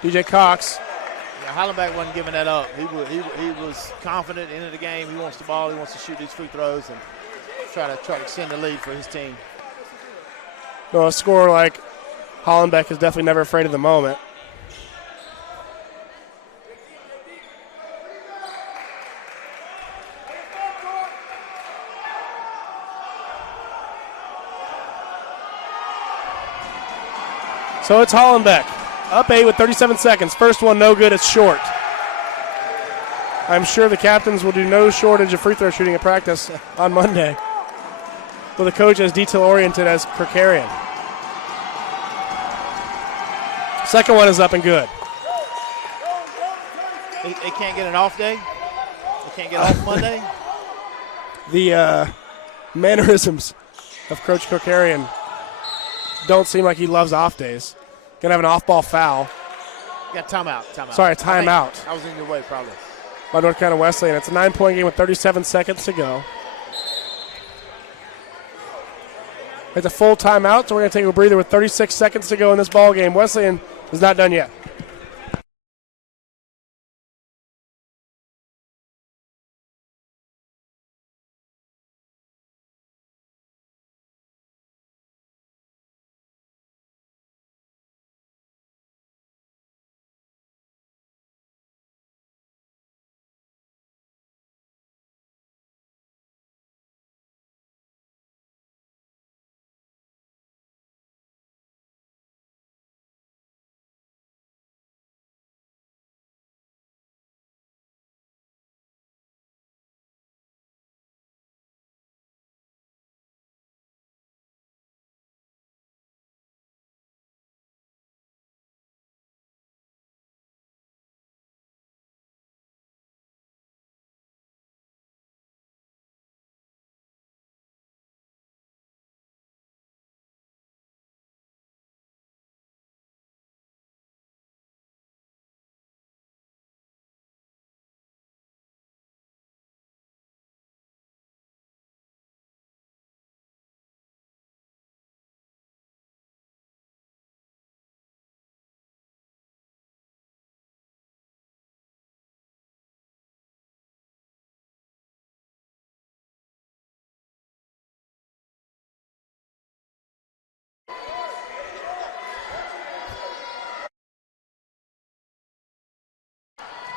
DJ Cox. Yeah, Hollenbeck wasn't giving that up. He was confident into the game. He wants the ball. He wants to shoot these free throws and try to extend the lead for his team. Well, a scorer like Hollenbeck is definitely never afraid of the moment. So it's Hollenbeck. Up 8 with 37 seconds. First one no good. It's short. I'm sure the captains will do no shortage of free throw shooting at practice on Monday. But the coach as detail-oriented as Kirkarian. Second one is up and good. They can't get an off day? They can't get off Monday? The mannerisms of Coach Kirkarian don't seem like he loves off days. Going to have an off-ball foul. Got timeout. Sorry, timeout. I was in your way, probably. By North Carolina Wesleyan. It's a 9-point game with 37 seconds to go. It's a full timeout, so we're going to take a breather with 36 seconds to go in this ball game. Wesleyan is not done yet.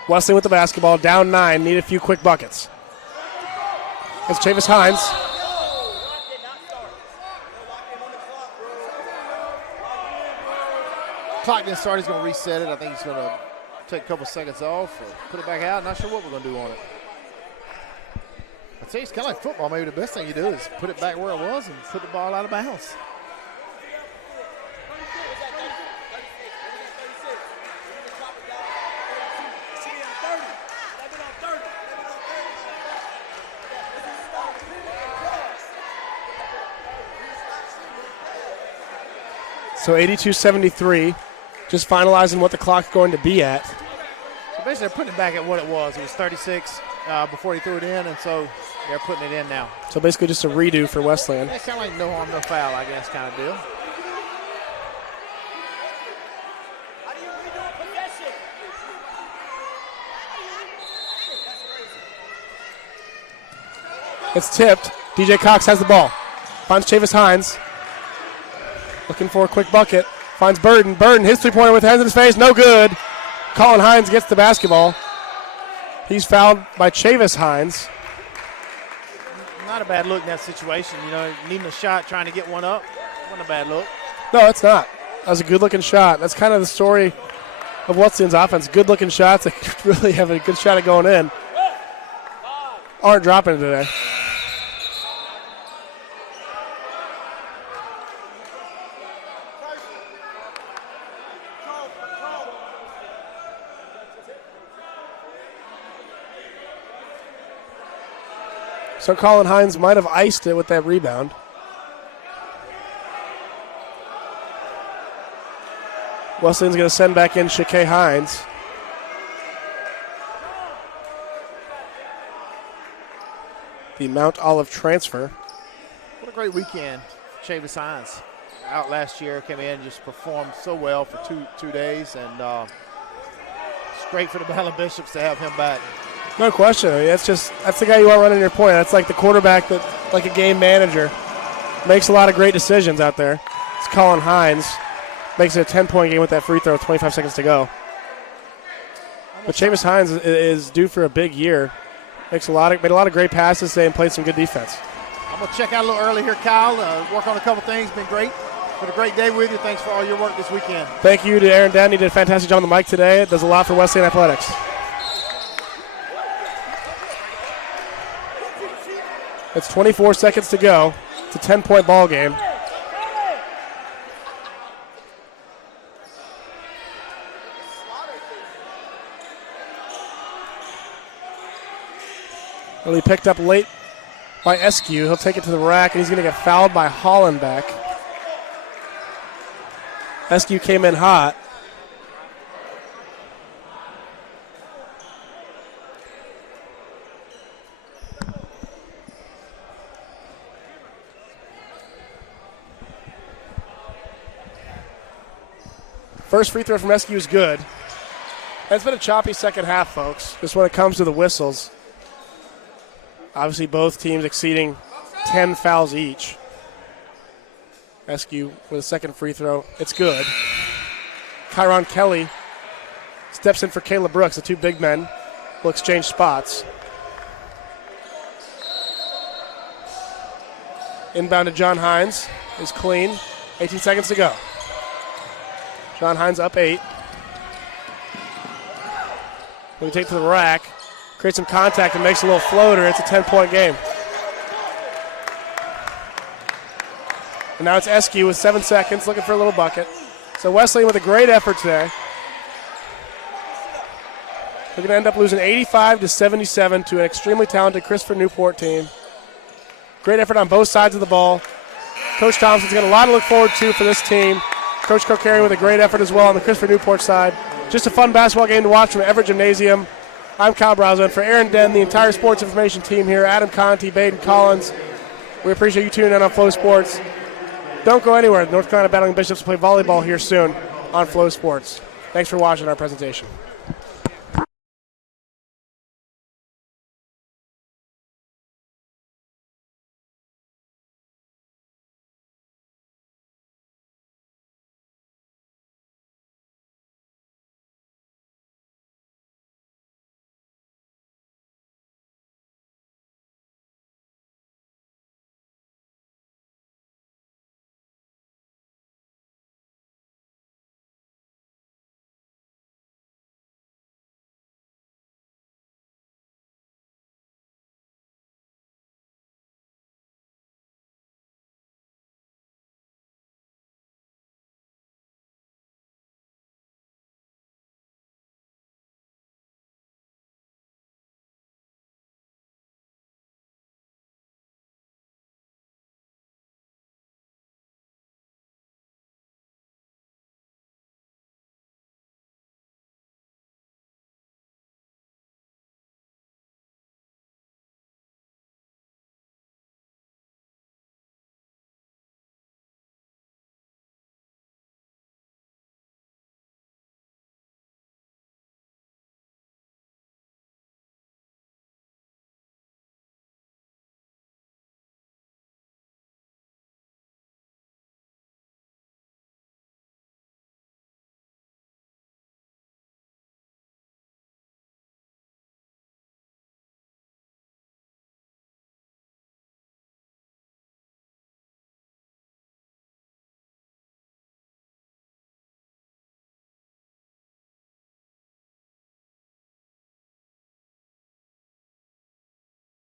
Wesleyan with the basketball, down 9, need a few quick buckets. It's Chavis Hines. Clock didn't start. He's going to reset it. I think he's going to take a couple seconds off or put it back out. Not sure what we're going to do on it. I'd say it's kind of like football. Maybe the best thing you do is put it back where it was and put the ball out of bounds. So 82-73, just finalizing what the clock's going to be at. So basically they're putting it back at what it was. It was 36 before he threw it in, and so they're putting it in now. So basically just a redo for Wesleyan. It's kind of like no harm, no foul, I guess, kind of deal. It's tipped. DJ Cox has the ball. Finds Chavis Hines. Looking for a quick bucket. Finds Burden. Burden, his three-pointer with hands in his face. No good. Colin Hines gets the basketball. He's fouled by Chavis Hines. Not a bad look in that situation. You know, needing a shot, trying to get one up. Wasn't a bad look. No, it's not. That was a good-looking shot. That's kind of the story of Wesleyan's offense. Good-looking shots. They really have a good shot at going in. Aren't dropping it today. So Colin Hines might have iced it with that rebound. Wesleyan's going to send back in Shakay Hines. The Mount Olive transfer. What a great weekend for Chavis Hines. Out last year, came in and just performed so well for two days, and it's great for the Battle of Bishops to have him back. No question. I mean, that's the guy you want running your point. That's like the quarterback that, like a game manager, makes a lot of great decisions out there. It's Colin Hines. Makes it a 10-point game with that free throw with 25 seconds to go. But Chavis Hines is due for a big year. Made a lot of great passes today and played some good defense. I'm going to check out a little early here, Kyle. Work on a couple things. Been great. Been a great day with you. Thanks for all your work this weekend. Thank you to Aaron Denton. He did a fantastic job on the mic today. It does a lot for Wesleyan Athletics. It's 24 seconds to go. It's a 10-point ball game. Well, he picked up late by Eskew. He'll take it to the rack, and he's going to get fouled by Hollenbeck. Eskew came in hot. First free throw from Eskew is good. It's been a choppy second half, folks, just when it comes to the whistles. Obviously, both teams exceeding 10 fouls each. Eskew with a second free throw. It's good. Kyron Kelly steps in for Caleb Brooks. The two big men will exchange spots. Inbound to John Hines is clean. 18 seconds to go. John Hines up 8. We take to the rack, creates some contact and makes a little floater. It's a 10-point game. And now it's Eskew with 7 seconds looking for a little bucket. So Wesleyan with a great effort today. We're going to end up losing 85-77 to an extremely talented Christopher Newport team. Great effort on both sides of the ball. Coach Thompson's got a lot to look forward to for this team. Coach Kokari with a great effort as well on the Christopher Newport side. Just a fun basketball game to watch from Everett Gymnasium. I'm Kyle Brazo, and for Aaron Den, the entire sports information team here, Adam Conti, Baden Collins, we appreciate you tuning in on Flow Sports. Don't go anywhere. North Carolina Battling Bishops will play volleyball here soon on Flow Sports. Thanks for watching our presentation.